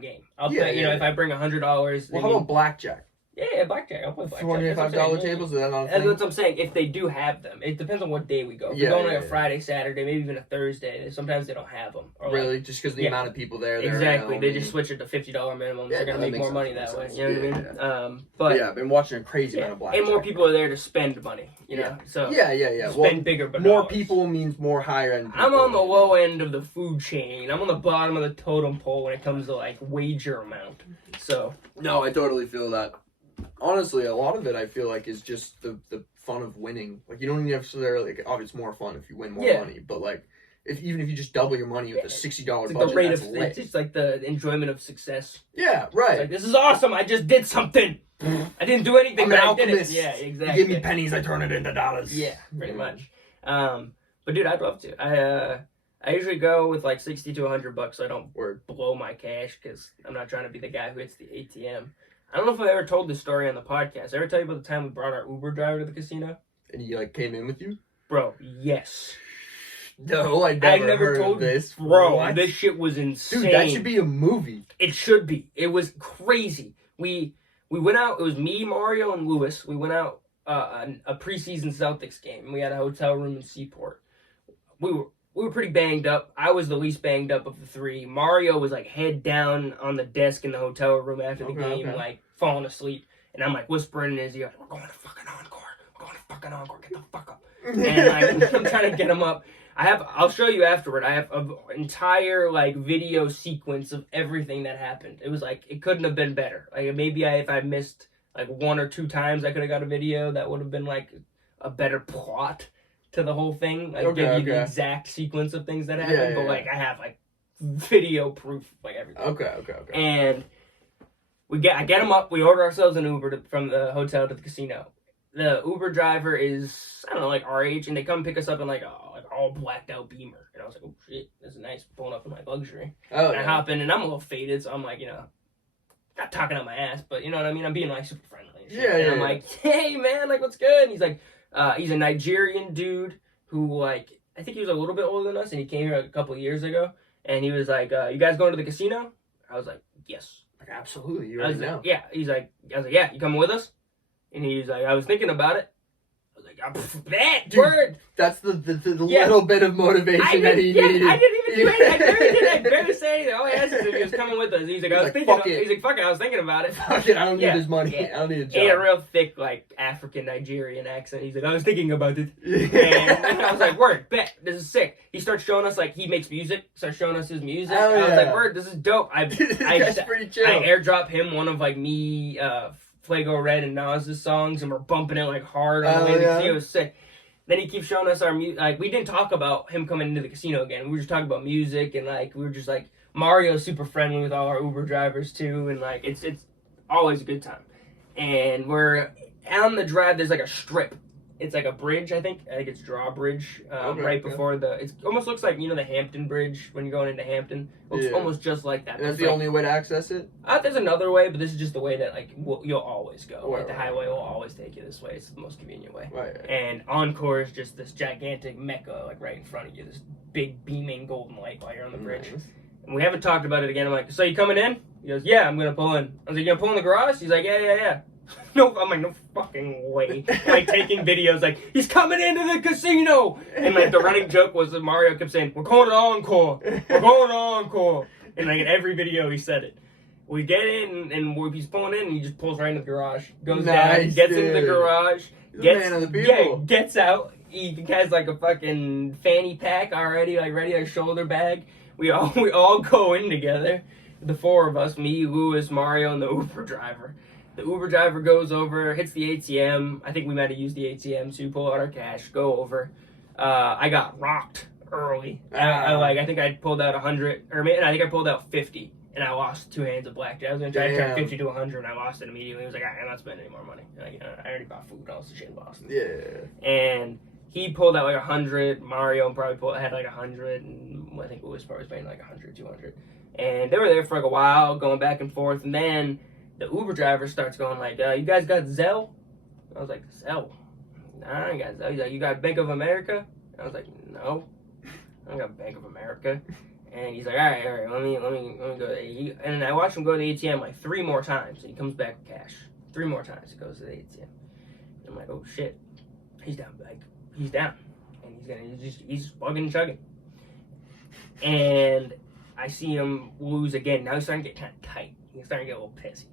game. I'll play. If I bring $100. Well, how about blackjack? Yeah, blackjack. I'll play blackjack. $25 tables. Is that not a thing? That's what I'm saying. If they do have them, it depends on what day we go. If we go on like a Friday, Saturday, maybe even a Thursday. Sometimes they don't have them. Or really, like, just because the amount of people there. Exactly. They just switch it to $50 minimum. They're gonna make more money that way. You know what I mean? But yeah, I've been watching a crazy amount of blackjack. And more people are there to spend money. You know. So spend bigger, but more people means more higher end. I'm on the low end of the food chain. I'm on the bottom of the totem pole when it comes to like wager amount. So no, I totally feel that. Honestly, a lot of it I feel like is just the fun of winning. Like you don't necessarily obviously it's more fun if you win more money, but like even if you just double your money with a $60 budget, the rate it's just like the enjoyment of success. Yeah, right. It's like this is awesome. I just did something. I didn't do anything, but I did it. Yeah, exactly. You give me pennies, I turn it into dollars. Yeah, pretty much. But dude, I'd love to. I usually go with like $60 to $100 so I don't blow my cash because I'm not trying to be the guy who hits the ATM. I don't know if I ever told this story on the podcast. Ever tell you about the time we brought our Uber driver to the casino? And he like came in with you? Bro, yes. No, I never told this. Bro, what? This shit was insane. Dude, that should be a movie. It should be. It was crazy. We went out. It was me, Mario, and Lewis. We went out a preseason Celtics game. We had a hotel room in Seaport. We were pretty banged up. I was the least banged up of the three. Mario was like head down on the desk in the hotel room after the game, like falling asleep. And I'm like whispering in his ear, "We're going to fucking Encore. We're going to fucking Encore. Get the fuck up." And I'm trying to get him up. I'll show you afterward. I have an entire like video sequence of everything that happened. It was like it couldn't have been better. Like maybe if I missed like one or two times, I could have got a video that would have been like a better plot to the whole thing. Like give you the exact sequence of things that happened. But like I have like video proof of like everything. Okay. And I get him up. We order ourselves an Uber from the hotel to the casino. The Uber driver is, I don't know, like our age, and they come pick us up in like all blacked out Beamer. And I was like, oh shit, this is nice, pulling up in my luxury. And I hop in, and I'm a little faded, so I'm like, not talking out my ass, but you know what I mean? I'm being like super friendly and shit. Yeah, and yeah, I'm yeah. like, hey man, like what's good? And he's like, he's a Nigerian dude who like, I think he was a little bit older than us, and he came here like, a couple of years ago, and he was like, you guys going to the casino? I was like, yes. Like, absolutely, you I was already know. like, yeah. I was like, yeah, you coming with us? And he was like, I was thinking about it. I was like, that Dude, word. That's the little bit of motivation that he needed. I didn't even do anything. I barely say anything. All I asked is if he was coming with us. He's like, I was thinking. He's like, fuck it. I was thinking about it. Fuck it. I don't need his money. Yeah. I don't need a job. He had a real thick, like African Nigerian accent. He's like, I was thinking about it. And I was like, word, bet. This is sick. He starts showing us like he makes music. Starts showing us his music. Oh, I was yeah. like, word, this is dope. That's pretty chill. I airdrop him one of like me, Flago Red and Nas's songs, and we're bumping it like hard on the way to the casino. It was sick. Then he keeps showing us our music. Like, we didn't talk about him coming into the casino again. We were just talking about music, and like we were just like, Mario's super friendly with all our Uber drivers too, and like it's always a good time. And we're on the drive. There's like a strip. It's like a bridge, I think. I think it's Drawbridge, right before it almost looks like, you know, the Hampton Bridge when you're going into Hampton. Looks almost just like that. And that's the only way to access it? There's another way, but this is just the way that, like, you'll always go. Right, like, the highway will always take you this way. It's the most convenient way. Right. And Encore is just this gigantic mecca, like, right in front of you. This big beaming golden light while you're on the bridge. Nice. And we haven't talked about it again. I'm like, so you coming in? He goes, yeah, I'm going to pull in. I was like, you going to pull in the garage? He's like, yeah. No, I'm like, no fucking way. Like, taking videos, like, he's coming into the casino! And, like, the running joke was that Mario kept saying, we're going to Encore! We're going to Encore! And, like, in every video, he said it. We get in, and he's pulling in, and he just pulls right into the garage. Goes down, gets into the garage. Man of the people. Gets out. He has, like, a fucking fanny pack already, like, ready, like, shoulder bag. We all go in together. The four of us, me, Louis, Mario, and the Uber driver. The Uber driver goes over, hits the ATM. I think we might have used the ATM to pull out our cash, go over. I got rocked early. I think I pulled out 100, or maybe I think I pulled out 50, and I lost 2 hands of blackjack. I was going to try to turn 50 to 100, and I lost it immediately. He was like, I'm not spending any more money. Like, I already bought food, and all this shit in Boston. Yeah. And he pulled out like 100. Mario probably had like 100, and I think Louis probably was paying like 100, 200. And they were there for like a while, going back and forth, and then the Uber driver starts going like, you guys got Zelle? I was like, Zelle? Nah, I ain't got Zelle. He's like, you got Bank of America? I was like, no, I don't got Bank of America. And he's like, all right, let me go. And I watched him go to the ATM like 3 more times, and he comes back with cash. 3 more times he goes to the ATM. And I'm like, oh shit, he's down. Like, he's down, and he's plugging and chugging. And I see him lose again. Now he's starting to get kind of tight. He's starting to get a little pissy.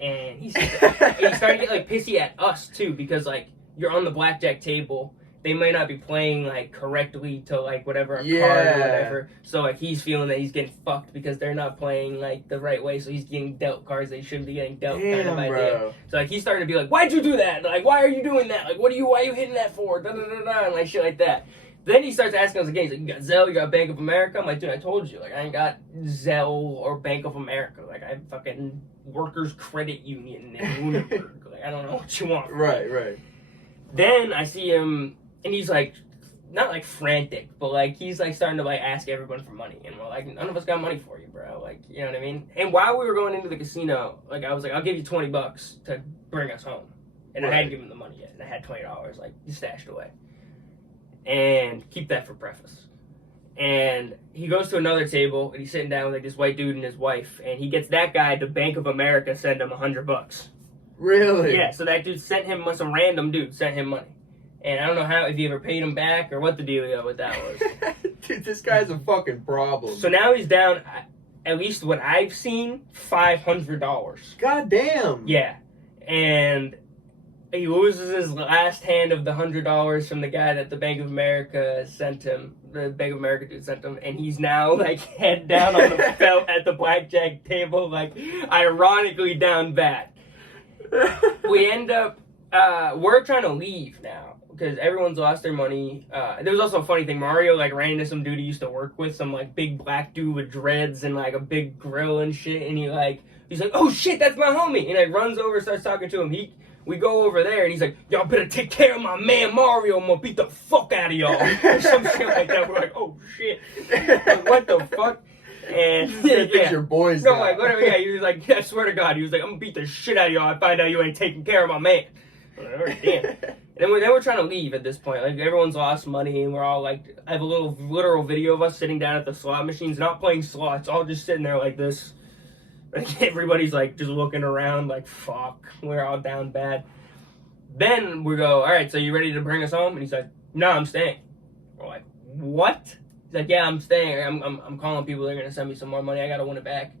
And he's starting to get like pissy at us too, because like you're on the blackjack table, they might not be playing like correctly to like whatever card or whatever. So like he's feeling that he's getting fucked because they're not playing like the right way. So he's getting dealt cards they shouldn't be getting dealt. Kind of idea. So like he's starting to be like, why'd you do that? Like, why are you doing that? Like, why are you hitting that for? Da da da da, and like shit like that. Then he starts asking us again. He's like, you got Zelle, you got Bank of America? I'm like, dude, I told you. Like, I ain't got Zelle or Bank of America. Like, I have fucking Workers Credit Union in Lunenburg. Like, I don't know what you want. Right. Then I see him, and he's like, not like frantic, but like, he's like starting to like ask everyone for money. And we're like, none of us got money for you, bro. Like, you know what I mean? And while we were going into the casino, like, I was like, I'll give you $20 to bring us home. And I hadn't given him the money yet. And I had $20, like, stashed away. And keep that for breakfast. And he goes to another table, and he's sitting down with like this white dude and his wife, and he gets that guy to Bank of America send him $100. Really? Yeah. So that dude sent him, some random dude sent him money, and I don't know how, if he ever paid him back or what the dealio with that was. Dude, this guy's a fucking problem. So now he's down, at least what I've seen, $500. God damn. Yeah, and he loses his last hand of the $100 from the guy that the Bank of America sent him. The Bank of America dude sent him, and he's now like head down on the belt at the blackjack table, like ironically down bad. We end up, we're trying to leave now because everyone's lost their money. There was also a funny thing. Mario like ran into some dude he used to work with, some like big black dude with dreads and like a big grill and shit, and he's like, oh shit, that's my homie, and like runs over and starts talking to him. We go over there, and he's like, y'all better take care of my man Mario, I'm gonna beat the fuck out of y'all. Or some shit like that. We're like, oh shit. Like, what the fuck? And yeah, your boys. No, now. like whatever. Yeah, he was like, I swear to God, he was like, I'm gonna beat the shit out of you. I find out you ain't taking care of my man. I'm like, all right, damn. And then we're trying to leave at this point. Like everyone's lost money, and we're all like, I have a little literal video of us sitting down at the slot machines, not playing slots, all just sitting there like this. Like everybody's like just looking around, like fuck, we're all down bad. Then we go, all right, so you ready to bring us home? And he's like, no, I'm staying. We're like, what? He's like, yeah, I'm staying. I'm calling people. They're gonna send me some more money. I gotta win it back.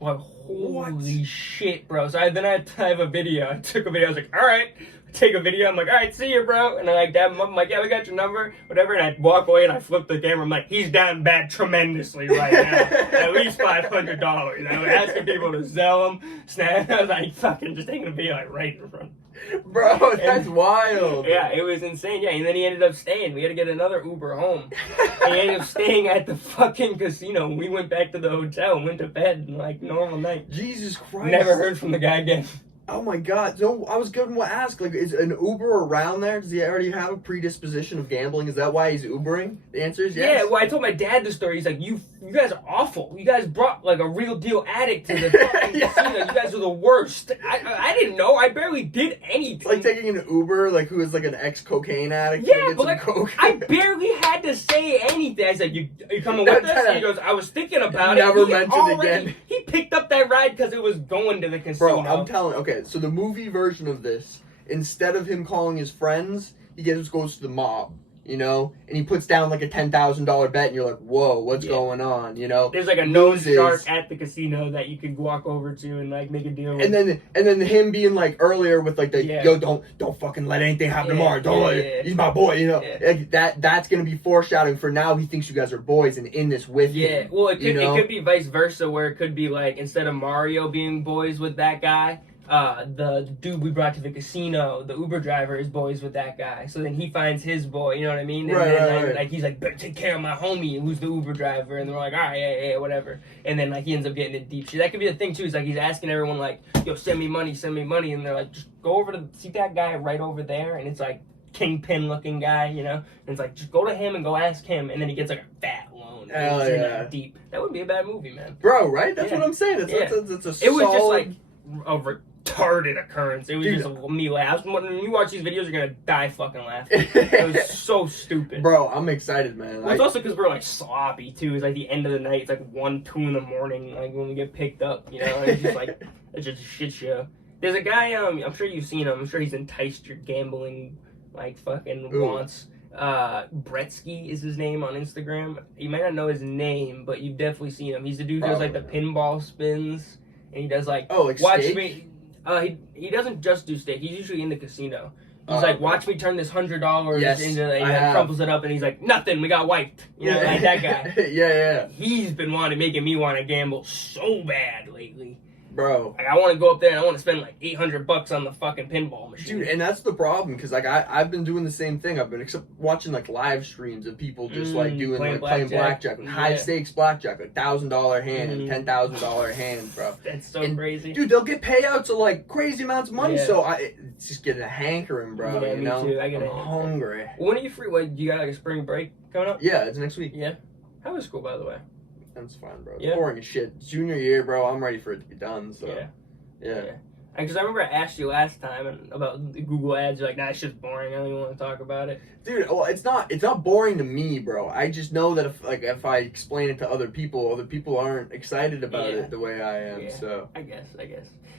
I'm like, holy shit, bro. So I have a video. I took a video. I was like, all right. I take a video. I'm like, all right, see you, bro. And I like dab him up. I'm like, yeah, we got your number, whatever. And I walk away and I flip the camera. I'm like, he's down bad tremendously right now. At least $500. I was asking people to sell him. Snap. I was like, fucking just taking a video like right in front. Bro, that's wild. Yeah, it was insane. Yeah, and then he ended up staying. We had to get another Uber home. And he ended up staying at the fucking casino. We went back to the hotel and went to bed like normal night. Jesus Christ. Never heard from the guy again. Oh my God! So I was going to ask, like, is an Uber around there? Does he already have a predisposition of gambling? Is that why he's Ubering? The answer is yes. Yeah. Well, I told my dad the story. He's like, you guys are awful. You guys brought like a real deal addict to the fucking casino. You guys are the worst. I didn't know. I barely did anything. It's like taking an Uber, like who is like an ex-cocaine addict. Yeah, but like, I barely had to say anything. I said, "You coming with us?" And he goes, "I was thinking about it." Never mentioned again. He picked up that ride because it was going to the casino. Bro, I'm telling. Okay, so the movie version of this, instead of him calling his friends, he just goes to the mob. You know, and he puts down like a $10,000 bet, and you're like, "Whoa, what's going on?" You know, there's like a known shark at the casino that you could walk over to and like make a deal with. And then him being like earlier with like the yo, don't fucking let anything happen tomorrow. Don't he's my boy. You know, like that's gonna be foreshadowing for now. He thinks you guys are boys and in this with him. Yeah, well, it could be vice versa, where it could be like instead of Mario being boys with that guy. The dude we brought to the casino, the Uber driver, is boys with that guy. So then he finds his boy, you know what I mean? And then like he's like, better take care of my homie, who's the Uber driver. And they're like, all right, yeah, whatever. And then like he ends up getting in deep shit. That could be the thing too. Is like he's asking everyone like, yo, send me money. And they're like, just go over to see that guy right over there. And it's like kingpin looking guy, you know. And it's like just go to him and go ask him. And then he gets like a fat loan. Hell yeah. Deep. That would be a bad movie, man. Bro, right? That's what I'm saying. It's a it was just like a retarded occurrence. It was just me laughing. When you watch these videos, you're gonna die fucking laughing. It was so stupid. Bro, I'm excited, man. Well, it's also because we're like sloppy too. It's like the end of the night. It's like 1, 2 in the morning. Like when we get picked up, you know. And it's just like it's just a shit show. There's a guy. I'm sure you've seen him. I'm sure he's enticed your gambling like fucking wants. Bretsky is his name on Instagram. You might not know his name, but you've definitely seen him. He's the dude who does like the pinball spins, and he does like watch steak? Me. He doesn't just do steak. He's usually in the casino. He's like, watch me turn this $100 into, and he crumples it up, and he's like, nothing, we got wiped. You know, like that guy. Yeah. He's been making me want to gamble so bad lately. Bro. Like, I want to go up there and I want to spend like $800 on the fucking pinball machine. Dude, and that's the problem, because like I've been doing the same thing. I've been watching like live streams of people just like doing playing blackjack, high stakes blackjack, like $1,000 hand and $10,000 hand, bro. That's so crazy. Dude, they'll get payouts of like crazy amounts of money. So it's just getting a hankering, bro. Yeah, you know? Me too. I'm hungry. When are you free? What, you got like a spring break coming up? Yeah, it's next week. Yeah. How was school, by the way? That's fine, bro. It's boring as shit. Junior year, bro. I'm ready for it to be done. So. Yeah. Because I remember I asked you last time about the Google ads. You're like, nah, it's just boring. I don't even want to talk about it. Dude, well, it's not boring to me, bro. I just know that if I explain it to other people aren't excited about it the way I am. So I guess.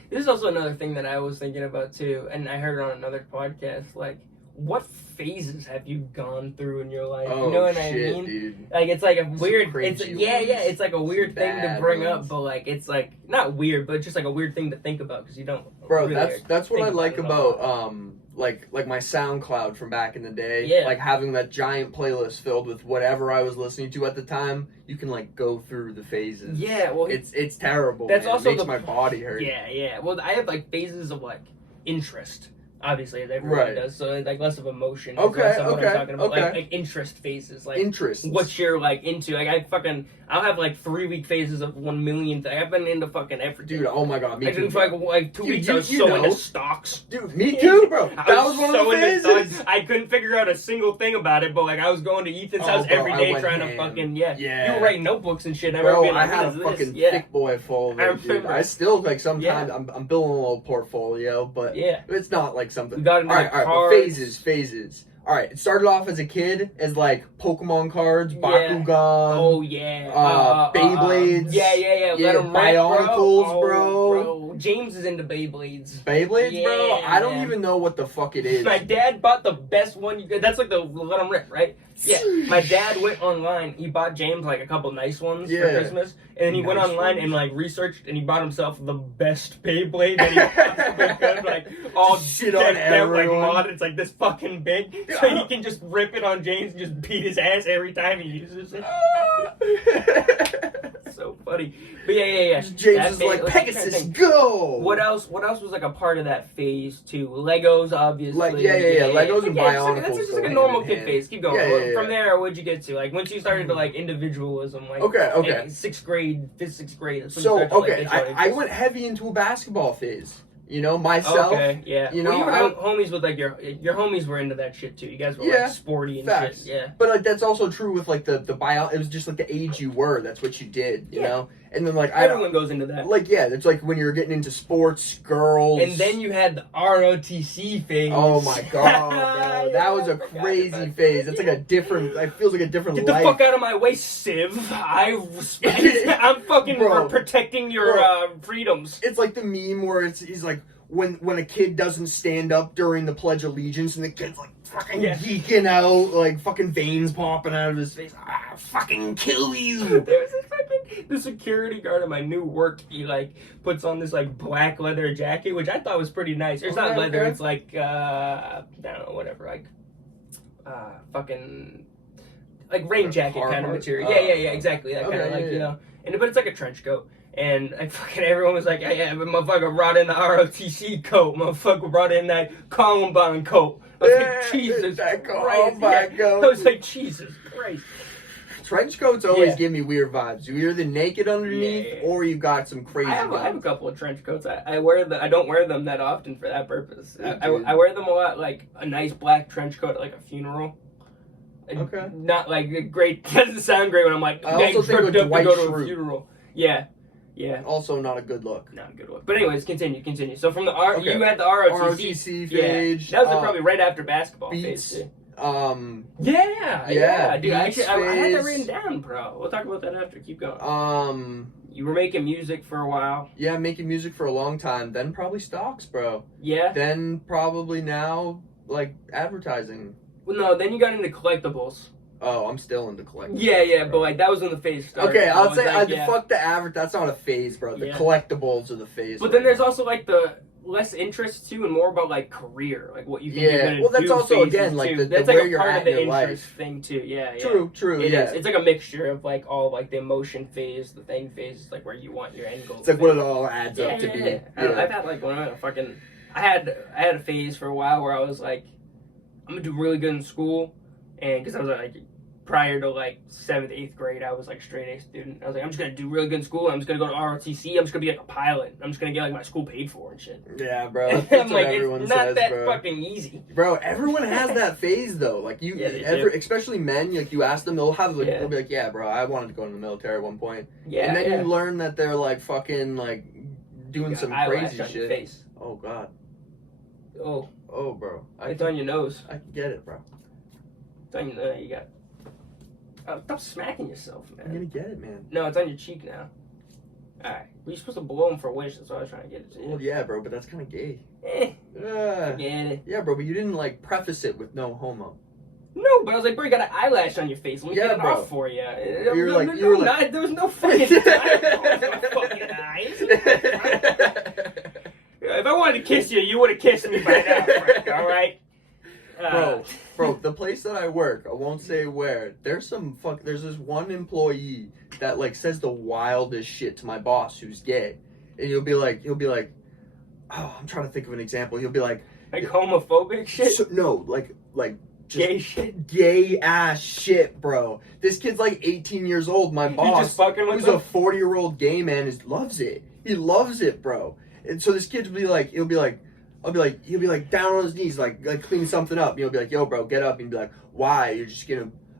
This is also another thing that I was thinking about too, and I heard it on another podcast. Like, what phases have you gone through in your life? Oh, you know what shit, I mean? Dude. Like, it's like a weird. It's it's like a weird thing to bring up, but like it's like not weird, but just like a weird thing to think about because you don't. Bro, really that's what I like about like my SoundCloud from back in the day. Yeah. Like having that giant playlist filled with whatever I was listening to at the time. You can like go through the phases. Yeah, well, it's terrible. That's man. also it makes my body hurt. Yeah. Well, I have like phases of like interest. obviously, as everyone Right. does. So like less of emotion. Okay, Less of what okay, I'm talking about. okay. Like interest phases. Like Interests. what you're like into. Like I'll have like 3-week phases of 1 million things. I've been into fucking everything. Dude, oh my god, me I too. did for like 2 Dude, weeks. you- I was you so know. into stocks. Dude, me too, bro. That was one of the into phases. stocks. I couldn't figure out a single thing about it, but like I was going to Ethan's house bro, every I day went trying to ham. fucking Yeah. You were writing notebooks and shit. I Bro, remember being I like, had a "What is fucking this?" thick boy full of I it, dude. remember. I still, like, sometimes Yeah. I'm building a little portfolio, but Yeah. it's not, like, something. We got into all right, but cards. phases. All right, it started off as a kid as, like, Pokemon cards, Yeah. Bakugan. Oh yeah. Beyblades. Yeah. Yeah, Let 'em rip, Bionicles, bro. James is into Beyblades. Beyblades, bro? Yeah, I don't man. even know what the fuck it is. My dad bought the best one you could. That's like the let 'em rip, right? Yeah. My dad went online. He bought James like a couple nice ones for Yeah. Christmas, and then he went Nice online ones? and like researched, and he bought himself the best Beyblade that he possibly could, like all Shit on decked out, like everyone. modded. It's like this fucking big, so he can just rip it on James and just beat his ass every time he uses it. So funny. But yeah. James That is phase, like, I'm trying to Pegasus, think. go! What else was like a part of that phase too? Legos, obviously. Like, yeah. Legos and Bionicles. Bionicles That's just go like a hand normal in kid hand. phase. Keep going. Yeah. From there, what'd you get to? Like once you started to like individualism, like Okay. like, 6th grade, 5th, 6th grade. That's when So, you start to, like, okay, get your I interests. went heavy into a basketball phase. You know, myself. Okay, yeah. You Well, know, you were I- homies with like your homies were into that shit too. You guys were Yeah, like sporty and facts. shit. Yeah. But like that's also true with like the bio. It was just like the age you were. That's what you did. You Yeah. know. And then like Everyone goes into that. like it's like when you're getting into sports, girls. And then you had the ROTC phase. Oh my god, bro. That was a I forgot crazy about phase. that. That's like a different. It feels like a different Get life. the fuck out of my way, Civ. I'm fucking Bro. protecting your freedoms. It's like the meme where he's like when a kid doesn't stand up during the Pledge of Allegiance and the kid's like fucking geeking out, like fucking veins popping out of his face. Fucking kill you. There was the security guard at my new work. He like puts on this like black leather jacket, which I thought was pretty nice. It's not leather. Okay. It's like I don't know, whatever. Like fucking like rain jacket kind of material. Yeah, exactly. That kind of like you know. And but it's like a trench coat. And like fucking everyone was like, yeah, but motherfucker brought in the ROTC coat. Motherfucker brought in that Columbine coat. I was like, Jesus that Christ. Columbine coat. I was like, Jesus Christ. Trench coats always Yeah. give me weird vibes. You're either naked underneath Yeah. or you got some crazy I have a vibes. couple of trench coats. I wear them. I don't wear them that often for that purpose. I Dude. wear them a lot, like a nice black trench coat at like a funeral. And Okay. Not like great. Doesn't sound great when I'm like I also think stripped with up to Dwight go to a Schrute. funeral. Yeah. Also not a good look. Not a good one. But anyways, continue. So from the Okay. you had the ROTC. ROTC phase. Yeah. That was like probably right after basketball Beats. phase. Too. Yeah, Dude, I had that phase. written down, bro. We'll talk about that after. Keep going. You were making music for a while. Yeah, making music for a long time. Then probably stocks, bro. Yeah. Then probably now like advertising. Well, no. Then you got into collectibles. Oh, I'm still into collecting. Yeah, but like that was when the phase started. Okay, I'll was say like, fuck the average. That's not a phase, bro. The Yeah. collectibles are the phase. But then there's also like the less interest too, and more about like career, like what you think you're Yeah, gonna well, that's do also, phases, again, like, too. the that's where like a you're part at of the in your interest life. thing too. Yeah. True. It Yeah, is. It's like a mixture of like all like the emotion phase, the thing phase, like where you want your end goal. it's like what it all adds up to be. Yeah. I've had like I had a phase for a while where I was like, I'm gonna do really good in school, and because I was like. Prior to like 7th, 8th grade, I was like straight A student. I was like, I'm just gonna do really good in school. I'm just gonna go to ROTC. I'm just gonna be like a pilot. I'm just gonna get like my school paid for and shit. Yeah, bro. I'm That's what like, everyone it's not says, that bro. fucking easy. Bro, everyone has that phase though. Like you, Yeah, they do. especially men. Like you ask them, they'll have like Yeah. they'll be like, "Yeah, bro, I wanted to go in the military at one point." Yeah, and then yeah. you learn that they're like fucking like doing some eyelash crazy on your shit. face. Oh god. Oh, Oh, bro. it's on your nose. I can get it, bro. It's on your nose. You got. Oh, stop smacking yourself, I'm gonna man. get it, man. No, it's on your cheek now. Alright. Well, you're supposed to blow him for a wish. That's what I was trying to get it to. Well, yeah, bro, but that's kind of gay. Forget it. Yeah, bro, but you didn't like preface it with no homo. No, but I was like, bro, you got an eyelash on your face. Let me Yeah, get it bro. off for you. You were like- there was no fucking time. No fucking eyes. If I wanted to kiss you, you would have kissed me by now, Frank, alright? Bro, the place that I work, I won't say where. There's this one employee that like says the wildest shit to my boss who's gay, and he'll be like, oh, I'm trying to think of an example. He'll be like, Like homophobic shit? So, no, like just gay shit? Gay ass shit, bro. This kid's like 18 years old. My boss, just fucking with who's him? a 40-year-old gay man, loves it. He loves it, bro. And so this kid will be like, he'll be like down on his knees, like cleaning something up. And he'll be like, yo, bro, get up. And he'll be like, why?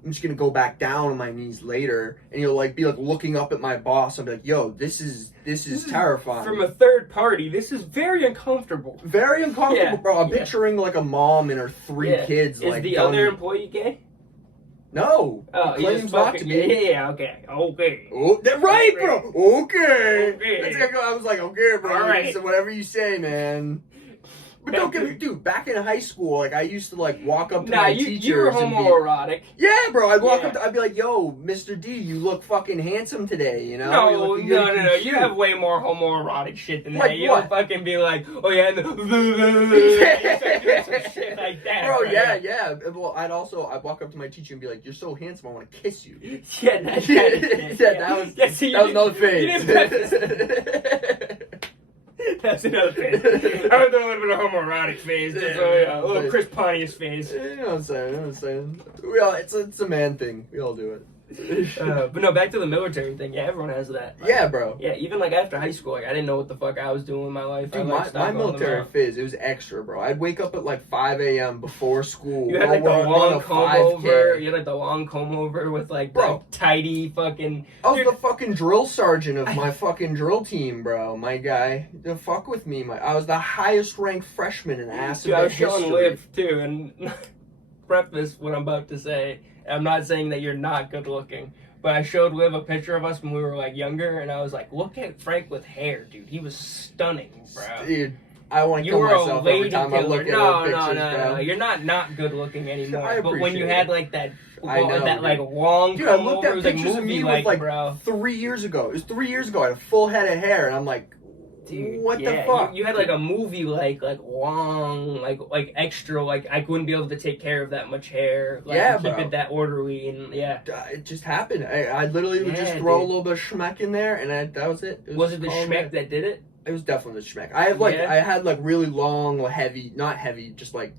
I'm just gonna go back down on my knees later. And he'll like be like looking up at my boss. I'll be like, yo, this is terrifying. From a third party, this is very uncomfortable. Very uncomfortable, bro. I'm picturing like a mom and her 3 kids. Is the other employee gay? No. Oh, he claims not to be. Yeah, okay. Oh, right, bro. Okay. Okay. I was like, okay, bro. All right. So whatever you say, man. But don't get me, dude. Back in high school, like I used to like walk up to my teachers. You were homoerotic. Yeah, bro. I'd walk up. I'd be like, "Yo, Mr. D, you look fucking handsome today." You know? No. You have way more homoerotic shit than that. You'll fucking be like, "Oh yeah," and some shit like that. Bro, right? yeah. Well, I'd walk up to my teacher and be like, "You're so handsome, I want to kiss you." Yeah, that was another phase. That's another phase. I went through a little bit of homoerotic phase. A little Chris Pontius phase. You know what I'm saying? It's a man thing. We all do it. But no, back to the military thing. Yeah, everyone has that. Like, yeah, bro. Yeah, even like after high school, like I didn't know what the fuck I was doing with my life. Dude, my military phase, it was extra, bro. I'd wake up at like 5 a.m. before school. You had like the long comb over. You had like the long comb over with like the tidy fucking. I was the fucking drill sergeant of my fucking drill team, bro. My guy, to fuck with me. I was the highest ranked freshman in history. I was showing Liv too, and preface what I'm about to say. I'm not saying that you're not good looking, but I showed Liv a picture of us when we were like younger, and I was like, "Look at Frank with hair, dude. He was stunning, bro." Dude, I want to kill myself every time I look at those pictures, No. You're not good looking anymore. I but when you had like that, dude. like long, dude, I looked at over, pictures like, of me like, with like bro. 3 years ago. It was 3 years ago. I had a full head of hair, and I'm like, dude, what the fuck? You had like a movie like long, like extra, like I wouldn't be able to take care of that much hair, like keep it that orderly, and it just happened. I literally would just throw a little bit of schmeck in there, and that was it. Was it the schmeck that did it? It was definitely the schmeck. I had like really long, heavy, not heavy, just like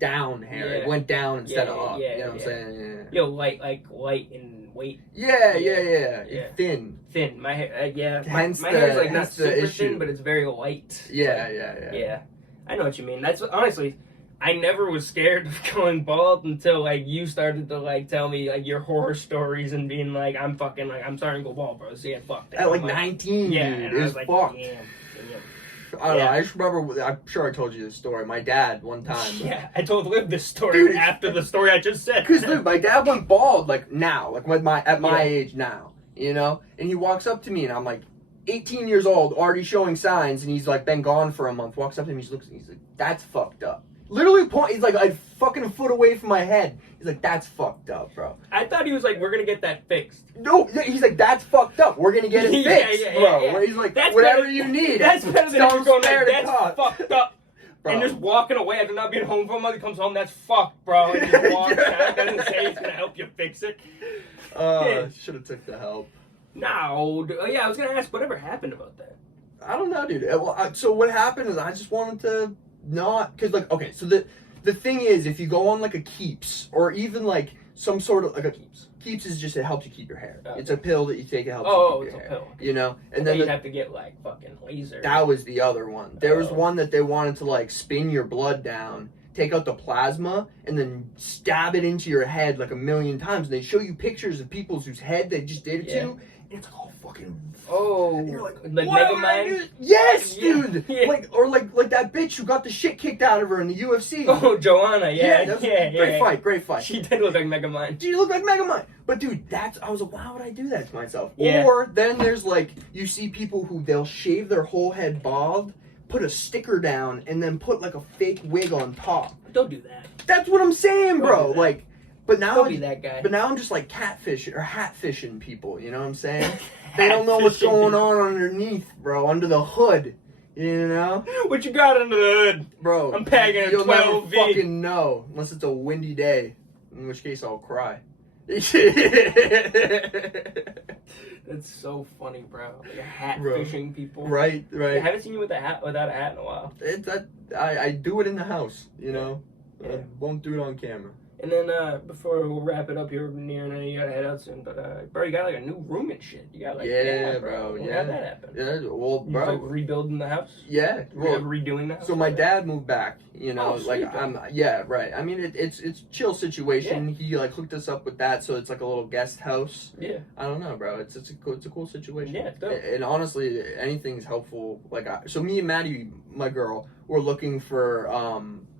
down hair. Yeah. It went down instead of up. Yeah, you know what I'm saying? Yo, light in weight. Yeah. Thin. My hair, Hence my hair is like not super issue. thin, but it's very light. Yeah. I know what you mean. That's honestly, I never was scared of going bald until like you started to like tell me like your horror stories and being like, I'm fucking like I'm starting to go bald, bro. So yeah, fuck that. At like 19, yeah, dude, and it I was like, fucked. Damn. I don't know. I just remember. I'm sure I told you this story. My dad one time. Yeah, I told Liv this story after the story I just said. Because my dad went bald like now, like at my age now, you know. And he walks up to me, and I'm like, 18 years old, already showing signs, and he's like been gone for a month. Walks up to me, he's like, that's fucked up. Literally, he's like a fucking foot away from my head. He's like, that's fucked up, bro. I thought he was like, we're gonna get that fixed. No, he's like, that's fucked up. We're gonna get it fixed, bro. Yeah. He's like, that's whatever better, you need. That's better than you going like, that's fucked up. Bro. And just walking away after not being home for a month. He comes home, that's fucked, bro. And just walks out, doesn't say he's gonna help you fix it. Should have took the help. No, yeah, I was gonna ask, whatever happened about that? I don't know, dude. Well, so what happened is I just wanted to not, because like, okay, so the thing is, if you go on like a Keeps or even like some sort of like a Keeps is just, it helps you keep your hair. Okay. It's a pill that you take, it helps you keep your hair. Pill. You know, and then you'd have to get like fucking laser. That was the other one. There was one that they wanted to like spin your blood down, take out the plasma, and then stab it into your head like 1,000,000 times. And they show you pictures of people whose head they just did it to, and it's like all fucking. Oh, and you're like Megamind? Yes, dude. Yeah. Like that bitch who got the shit kicked out of her in the UFC. Oh, Joanna, Great fight. She did look like Megamind. She looked like Megamind. But dude, I was like, why would I do that to myself? Yeah. Or then there's like, you see people who they'll shave their whole head bald, put a sticker down, and then put like a fake wig on top. Don't do that. That's what I'm saying, bro. Like, but now don't be that guy. But now I'm just like catfishing or hatfishing people. You know what I'm saying? They don't know what's going on underneath, bro, under the hood. You know? What you got under the hood? Bro, I'm packing a 12V. You'll never fucking know, unless it's a windy day, in which case I'll cry. That's so funny, bro. Like a hat fishing people. Right. I haven't seen you with a hat without a hat in a while. I do it in the house, you know. I won't do it on camera. And then before we'll wrap it up here near, and I know you gotta head out soon, but bro, you got like a new room and shit. You got like bro. How'd that happen? Yeah, well, You bro, like rebuilding the house? yeah, well, redoing the house. so my dad moved back, you know, sweet, like right. I mean, it's chill situation. Yeah. He like hooked us up with that, so it's like a little guest house. Yeah. I don't know, bro. It's a cool situation. Yeah, it's dope. And honestly, anything's helpful. Like, so me and Maddie, my girl, were looking for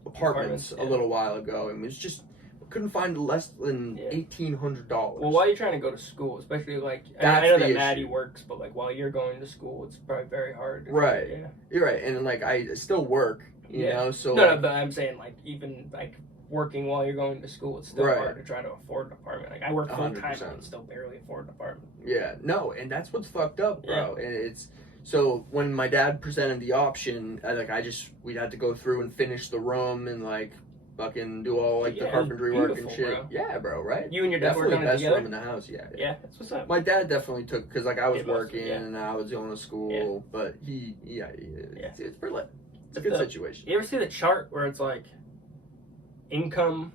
apartments a little while ago, and it was just couldn't find less than $1,800. Well, while you're trying to go to school, especially like I know that Maddie works, but like while you're going to school, it's probably very hard. Right. Yeah. You're right, and like I still work, you know. So no, but I'm saying like even like working while you're going to school, it's still hard to try to afford an apartment. Like I work full time and still barely afford an apartment. Yeah, no, and that's what's fucked up, bro. And it's so when my dad presented the option, we had to go through and finish the room and like fucking do all like the carpentry work and shit. Bro. Yeah, bro, right? You and your dad working on it together? Best room in the house, Yeah, that's what's up. My dad definitely took, because like I was working and I was going to school, but it's pretty lit. It's a good situation. You ever see the chart where it's like income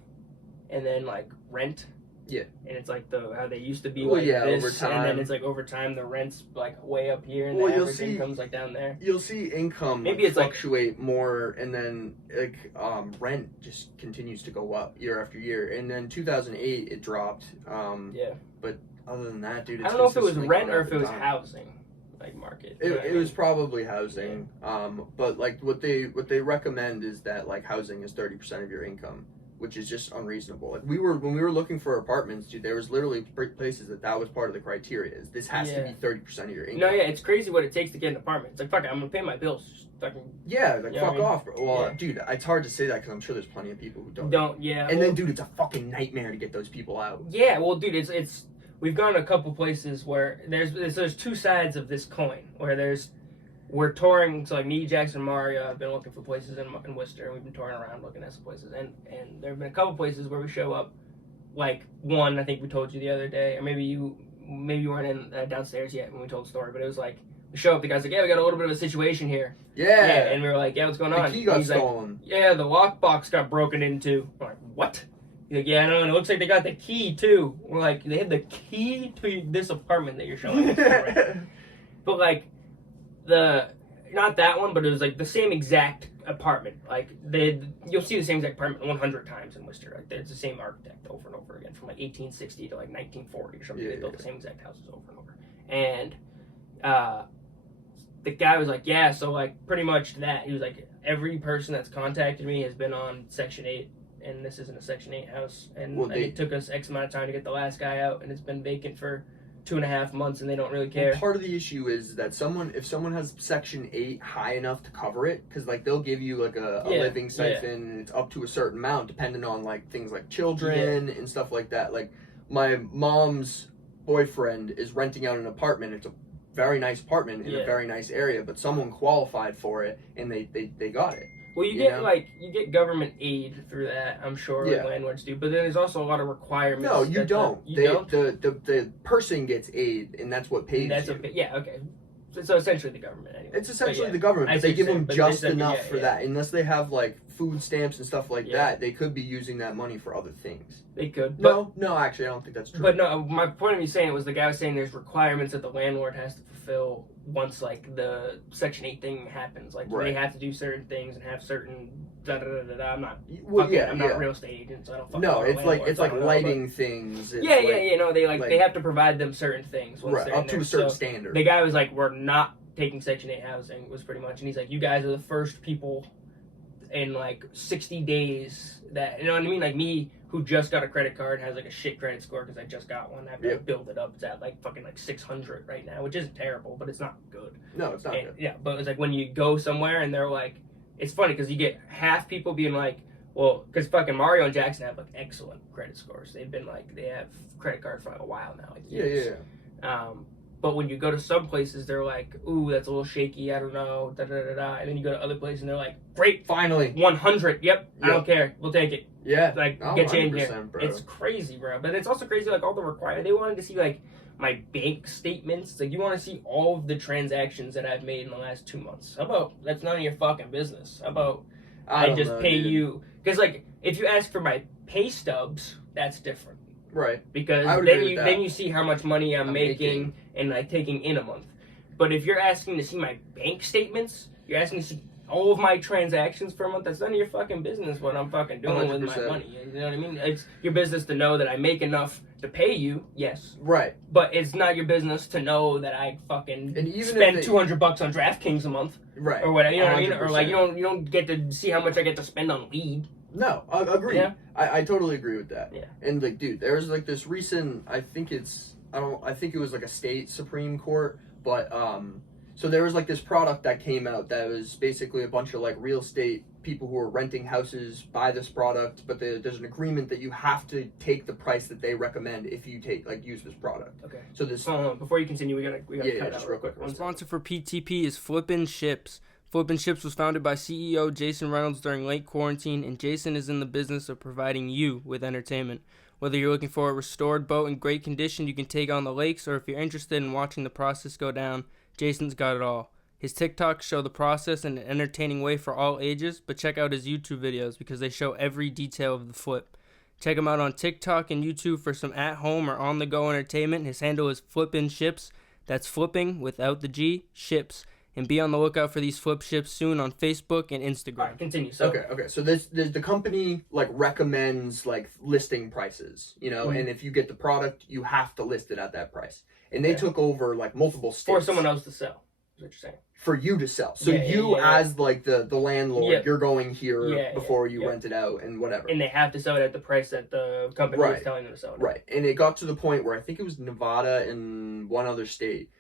and then like rent? Yeah. And it's like how they used to be this, over time. And then it's like over time the rent's like way up here and the average income's like down there. You'll see income maybe it's fluctuate more, and then like rent just continues to go up year after year. And then 2008 it dropped. But other than that, dude, it's I don't know if it was rent or if it was housing, like market. It was probably housing. But like what they recommend is that like housing is 30% of your income, which is just unreasonable. Like when we were looking for apartments, dude, there was literally places that was part of the criteria. Is this has to be 30% of your income? No, it's crazy what it takes to get an apartment. It's like fuck it, I'm gonna pay my bills. Just fucking fuck off, bro. Well, dude, it's hard to say that because I'm sure there's plenty of people who don't. And then, dude, it's a fucking nightmare to get those people out. Yeah, well, dude, it's we've gone to a couple places where there's two sides of this coin. Where we're touring, so like me, Jackson, and Mario have been looking for places in Worcester, and we've been touring around looking at some places, and there have been a couple places where we show up, like one I think we told you the other day, or maybe you weren't in downstairs yet when we told the story, but it was like we show up, the guy's like, yeah, we got a little bit of a situation here. Yeah, and we were like, yeah, what's going on? The key got stolen. Like, yeah, the lockbox got broken into. I'm like, what? He's like, yeah, no, and it looks like they got the key too. We're like, they have the key to this apartment that you're showing us, right? But like. Not that one, but it was like the same exact apartment. Like you'll see the same exact apartment 100 times in Worcester. Like it's the same architect over and over again, from like 1860 to like 1940 or something. They built the same exact houses over and over. And the guy was like, yeah, so like pretty much that. He was like, every person that's contacted me has been on Section 8, and this isn't a Section 8 house. And it took us X amount of time to get the last guy out, and it's been vacant for 2.5 months, and they don't really care. Well, part of the issue is that if someone has Section 8 high enough to cover it, because like they'll give you like a living stipend, and it's up to a certain amount depending on like things like children and stuff like that. Like my mom's boyfriend is renting out an apartment. It's a very nice apartment in a very nice area, but someone qualified for it, and they got it. Well, you get government aid through that, I'm sure, like landlords do. But then there's also a lot of requirements. No, you don't. The person gets aid, and that's what pays you. Okay. So essentially the government, anyway. It's essentially the government, but they give them just enough for that. Unless they have like food stamps and stuff like that, they could be using that money for other things. They could. No, actually, I don't think that's true. But no, my point of me saying it was the guy was saying there's requirements that the landlord has to fulfill once like the Section 8 thing happens. Like they have to do certain things and have certain I'm not I'm not a real estate agent, so I don't fucking know. It's like lighting things. It's they have to provide them certain things once they're up to a certain standard. The guy was like, we're not taking Section 8 housing, was pretty much, and he's like, you guys are the first people in like 60 days that, you know what I mean, like me, who just got a credit card, has like a shit credit score because I just got one after I built it up. It's at like fucking like 600 right now, which isn't terrible, but it's not good. No, it's not good. Yeah, but it's like when you go somewhere and they're like, it's funny because you get half people being like, well, because fucking Mario and Jackson have like excellent credit scores. They've been like, they have credit cards for like a while now. Like years. But when you go to some places, they're like, ooh, that's a little shaky, I don't know, And then you go to other places and they're like, great, finally, 100, yep, I don't care, we'll take it. Yeah. Like, get you in here. Bro. It's crazy, bro. But it's also crazy, like, all the requirements. They wanted to see, like, my bank statements. It's like, you want to see all of the transactions that I've made in the last 2 months. How about, that's none of your fucking business. How about, I just pay you because like if you ask for my pay stubs, that's different. Right. Because then you see how much money I'm making and like taking in a month. But if you're asking to see my bank statements, you're asking to see all of my transactions for a month, that's none of your fucking business what I'm fucking doing 100%. With my money. You know what I mean? It's your business to know that I make enough to pay you, yes. Right. But it's not your business to know that I fucking spend $200 on DraftKings a month. Right. Or whatever, you know what I mean? Or like you don't get to see how much I get to spend on weed. No, I agree. Yeah? I totally agree with that. Yeah. And like, dude, there's like this recent, I think it was like a state Supreme Court, but so there was like this product that came out that was basically a bunch of like real estate people who are renting houses buy this product, but there's an agreement that you have to take the price that they recommend if you use this product. Okay. So this. Before you continue, we gotta cut it out real quick. One sponsor for PTP is Flippin' Ships. Flippin' Ships was founded by CEO Jason Reynolds during late quarantine, and Jason is in the business of providing you with entertainment. Whether you're looking for a restored boat in great condition you can take on the lakes, or if you're interested in watching the process go down, Jason's got it all. His TikToks show the process in an entertaining way for all ages, but check out his YouTube videos because they show every detail of the flip. Check him out on TikTok and YouTube for some at-home or on-the-go entertainment. His handle is Flippin' Ships. That's flipping without the G, ships. And be on the lookout for these flip ships soon on Facebook and Instagram. All right, continue. So. Okay. So the company like recommends like listing prices, you know, and if you get the product, you have to list it at that price. And they took over like multiple states for someone else to sell. Is what you're saying? For you to sell. So as like the landlord, you're going here before you rent it out and whatever. And they have to sell it at the price that the company is telling them to sell it. Right. And it got to the point where I think it was Nevada and one other state.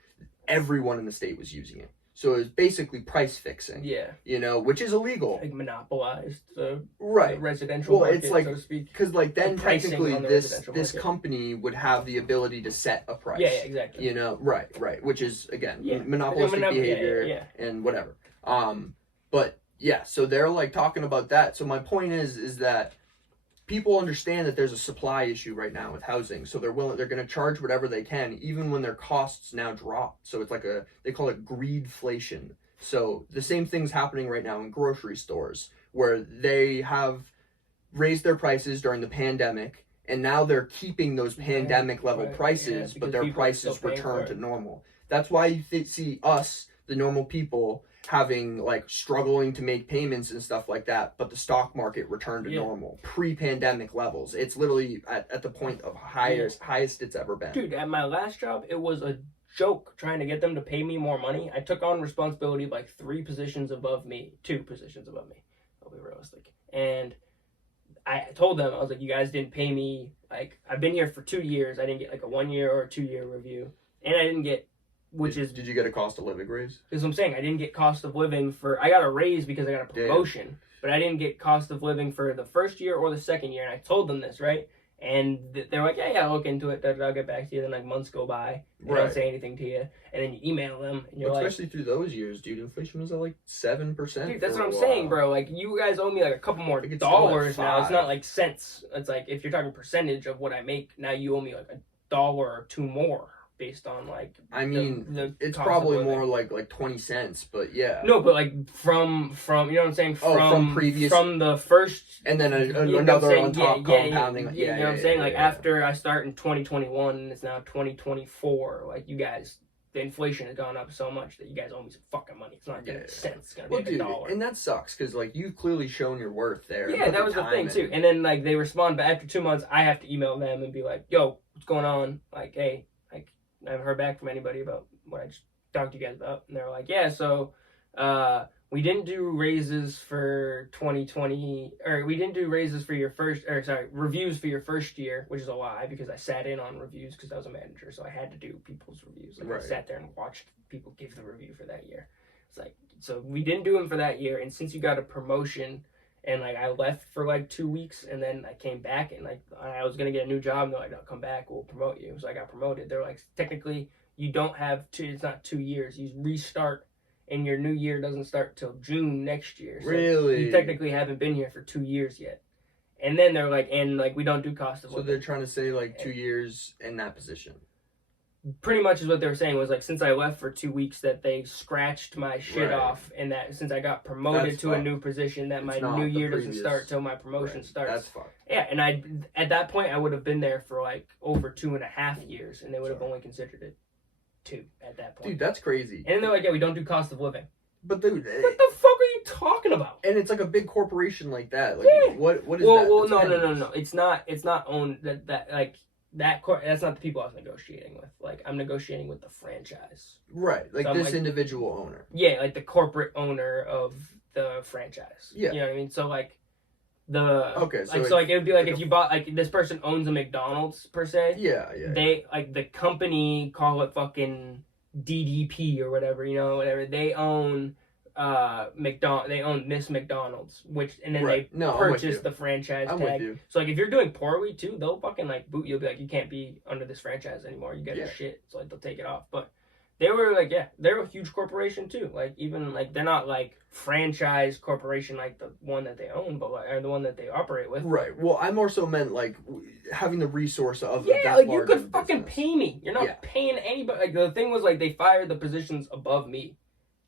Everyone in the state was using it. So it was basically price fixing. Yeah. You know, which is illegal. Like monopolized the Well, residential market, it's like, so to speak. because like then technically this market. company would have the ability to set a price. Yeah, exactly. You know, right. Which is, again, monopolistic behavior and whatever. But yeah, so they're like talking about that. So my point is that people understand that there's a supply issue right now with housing, so they're going to charge whatever they can, even when their costs now drop. So it's like they call it greedflation. So the same thing's happening right now in grocery stores, where they have raised their prices during the pandemic, and now they're keeping those pandemic level prices, but their prices return to normal. That's why you see us, the normal people, having like struggling to make payments and stuff like that, but the stock market returned to normal pre-pandemic levels. It's literally at the point of highest it's ever been. Dude, at my last job, it was a joke trying to get them to pay me more money. I took on responsibility of like 2 positions above me. I'll be realistic. And I told them, I was like, you guys didn't pay me. Like, I've been here for 2 years. I didn't get like a 1 year or a 2 year review, and I didn't get. Did you get a cost of living raise? Because I'm saying I didn't get cost of living I got a raise because I got a promotion, but I didn't get cost of living for the first year or the second year, and I told them this, right? And they're like, yeah, I'll look into it, I'll get back to you. Then like months go by, they don't say anything to you, and then you email them, and you're especially through those years, dude, inflation was at like 7%. Dude, that's what I'm saying, bro. Like, you guys owe me like a couple more dollars now. It's not like cents. It's like, if you're talking percentage of what I make, now you owe me like $1 or 2 more. Based on like, I mean, it's probably more like 20 cents, but yeah. No, but like from you know what I'm saying, from the first, and then another on top compounding. You know what I'm saying? Like after I start in 2021, and it's now 2024. Like, you guys, the inflation has gone up so much that you guys owe me some fucking money. It's not gonna be cents. It's gonna be like $1. And that sucks because like you've clearly shown your worth there. Yeah, that was the thing too. And then like they respond, but after 2 months, I have to email them and be like, yo, what's going on? Like, hey. I haven't heard back from anybody about what I just talked to you guys about. And they're like, yeah, so we didn't do raises for 2020, or we didn't do raises for reviews for your first year, which is a lie because I sat in on reviews because I was a manager, so I had to do people's reviews. Like, I sat there and watched people give the review for that year. It's like, so we didn't do them for that year, and since you got a promotion, and like I left for like 2 weeks, and then I came back, and like I was gonna get a new job. And they're like, "No, come back, we'll promote you." So I got promoted. They're like, technically, you don't have it's not 2 years. You restart, and your new year doesn't start till June next year. So really, you technically haven't been here for 2 years yet. And then they're like, and like we don't do cost of living. So they're trying to say like 2 years in that position. pretty much is what they were saying was like since I left for 2 weeks that they scratched my shit off, and that since I got promoted to a new position that my new year doesn't start till my promotion starts. That's fucked. Yeah, and at that point I would have been there for like over 2.5 years, and they would have only considered it 2 at that point. Dude, that's crazy. And then they're like, yeah, we don't do cost of living. But dude, what the fuck are you talking about? And it's like a big corporation like that. Like, what is that? Well, no. It's not owned that's not the people I was negotiating with. Like, I'm negotiating with the franchise. Right, like so this individual owner. Yeah, like the corporate owner of the franchise. Yeah. You know what I mean? So, like, okay, so it would be like if you bought, like, this person owns a McDonald's, per se. Yeah. They, like, the company, call it fucking DDP or whatever, whatever. They own they own Miss McDonald's, and then they purchase the franchise tag. With you. So like if you're doing poorly too, they'll fucking like boot you. Be like, you can't be under this franchise anymore. You got your shit. So like they'll take it off. But they were like, they're a huge corporation too. Like even like they're not like franchise corporation like the one that they own, but like, or the one that they operate with. Right. Well, I more so meant like having the resource of that like you could fucking pay me. You're not paying anybody. Like the thing was like they fired the positions above me,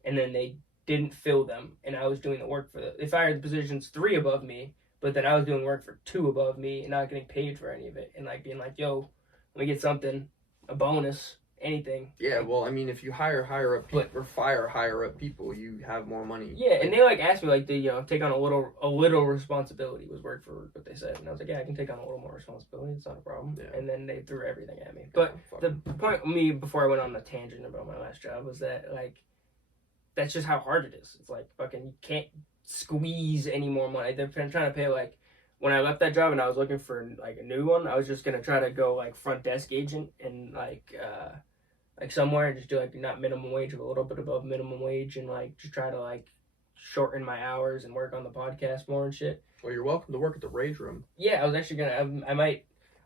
and then they didn't fill them, and I was doing the work for them. They fired the positions 3 above me, but then I was doing work for 2 above me and not getting paid for any of it, and like being like, yo, let me get something, a bonus, anything. Yeah, well, I mean, if you hire higher up people or fire higher up people, you have more money. Yeah, and they like asked me like to take on a little responsibility was word for what they said, and I was like, yeah, I can take on a little more responsibility. It's not a problem. Yeah. And then they threw everything at me. But the point of me before I went on the tangent about my last job was that like. That's just how hard it is. It's like fucking you can't squeeze any more money. They're trying to pay like when I left that job and I was looking for like a new one. I was just gonna try to go like front desk agent and like somewhere and just do like not minimum wage, but a little bit above minimum wage, and like just try to like shorten my hours and work on the podcast more and shit. Well, you're welcome to work at the Rage Room. Yeah, I was actually gonna.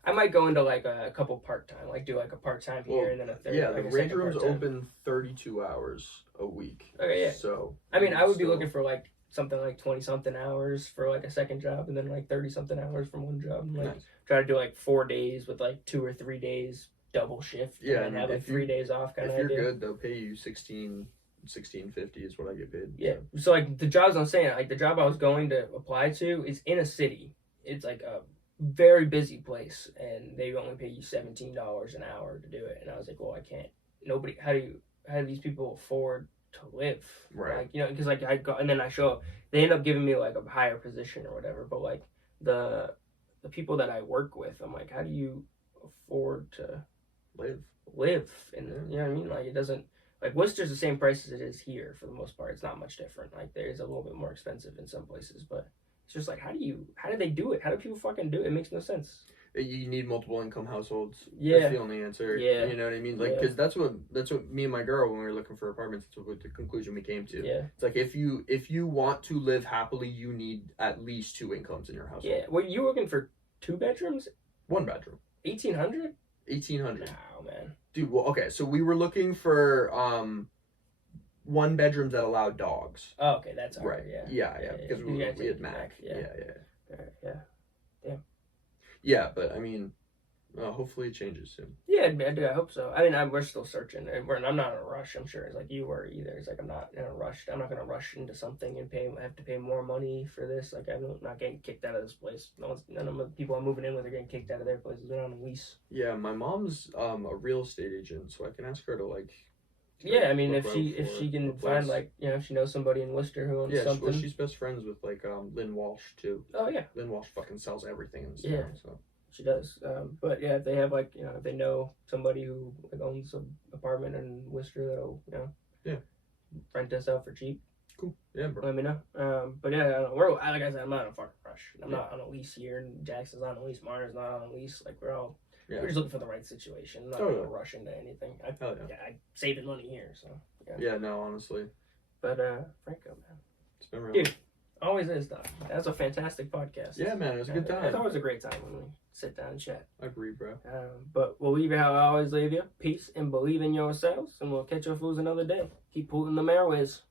I might go into like a couple part-time, like do like a part-time here and then a third. Yeah, like the Rage Room's open 32 hours a week. Okay, yeah. So I mean, I would be looking for like something like 20-something hours for like a second job, and then like 30-something hours from one job. And, like try to do like 4 days with like 2 or 3 days double shift. Yeah, and have like 3 days off kind of idea. If you're good, they'll pay you $16.50 is what I get paid. Yeah. So like the jobs I'm saying, like the job I was going to apply to is in a city. It's like a very busy place, and they only pay you $17 an hour to do it. And I was like, well, I can't. Nobody. How do these people afford to live? Right. Like because like I go and then I show up. They end up giving me like a higher position or whatever. But like the people that I work with, I'm like, how do you afford to live? And you know what I mean? Like it doesn't. Like Worcester's the same price as it is here for the most part. It's not much different. Like there is a little bit more expensive in some places, but. It's just like, how do they do it? How do people fucking do it? It makes no sense. You need multiple income households. Yeah. That's the only answer. Yeah. You know what I mean? Like, because that's what me and my girl, when we were looking for apartments, that's what the conclusion we came to. Yeah. It's like, if you want to live happily, you need at least 2 incomes in your household. Yeah. Well, you looking for 2 bedrooms? 1 bedroom. 1,800? 1,800. Wow, man. Dude, well, okay, so we were looking for 1 bedrooms that allowed dogs. Oh, okay, that's hard. Right. Yeah. Because we had Mac. Yeah. Yeah, but I mean, hopefully it changes soon. Yeah, I hope so. I mean, we're still searching, and I'm not in a rush. I'm sure it's like you were either. It's like I'm not in a rush. I'm not gonna rush into something and have to pay more money for this. Like I'm not getting kicked out of this place. None of the people I'm moving in with are getting kicked out of their places. They're on a lease. Yeah, my mom's a real estate agent, so I can ask her to like. Yeah, I mean, if she can find like if she knows somebody in Worcester who owns something. Well, she's best friends with like Lynn Walsh too. Oh yeah. Lynn Walsh fucking sells everything in this town. So. She does. But yeah, if they have like if they know somebody who like owns an apartment in Worcester that'll rent us out for cheap. Cool. Yeah, bro. Let me know. But yeah, we're like I said, I'm not in a fucking rush. I'm not on a lease here, and Jackson's not on a lease. Marner's not on a lease. Like we're just looking for the right situation. I'm not gonna rush into anything. I saving money here, so yeah. No, honestly. But Franko, man, it's been real. Dude, always is though. That's a fantastic podcast. Yeah, man, it was a good time. It's always a great time when we sit down and chat. I agree, bro. But we'll leave you how I always leave you. Peace and believe in yourselves, and we'll catch your fools another day. Keep polluting them airways.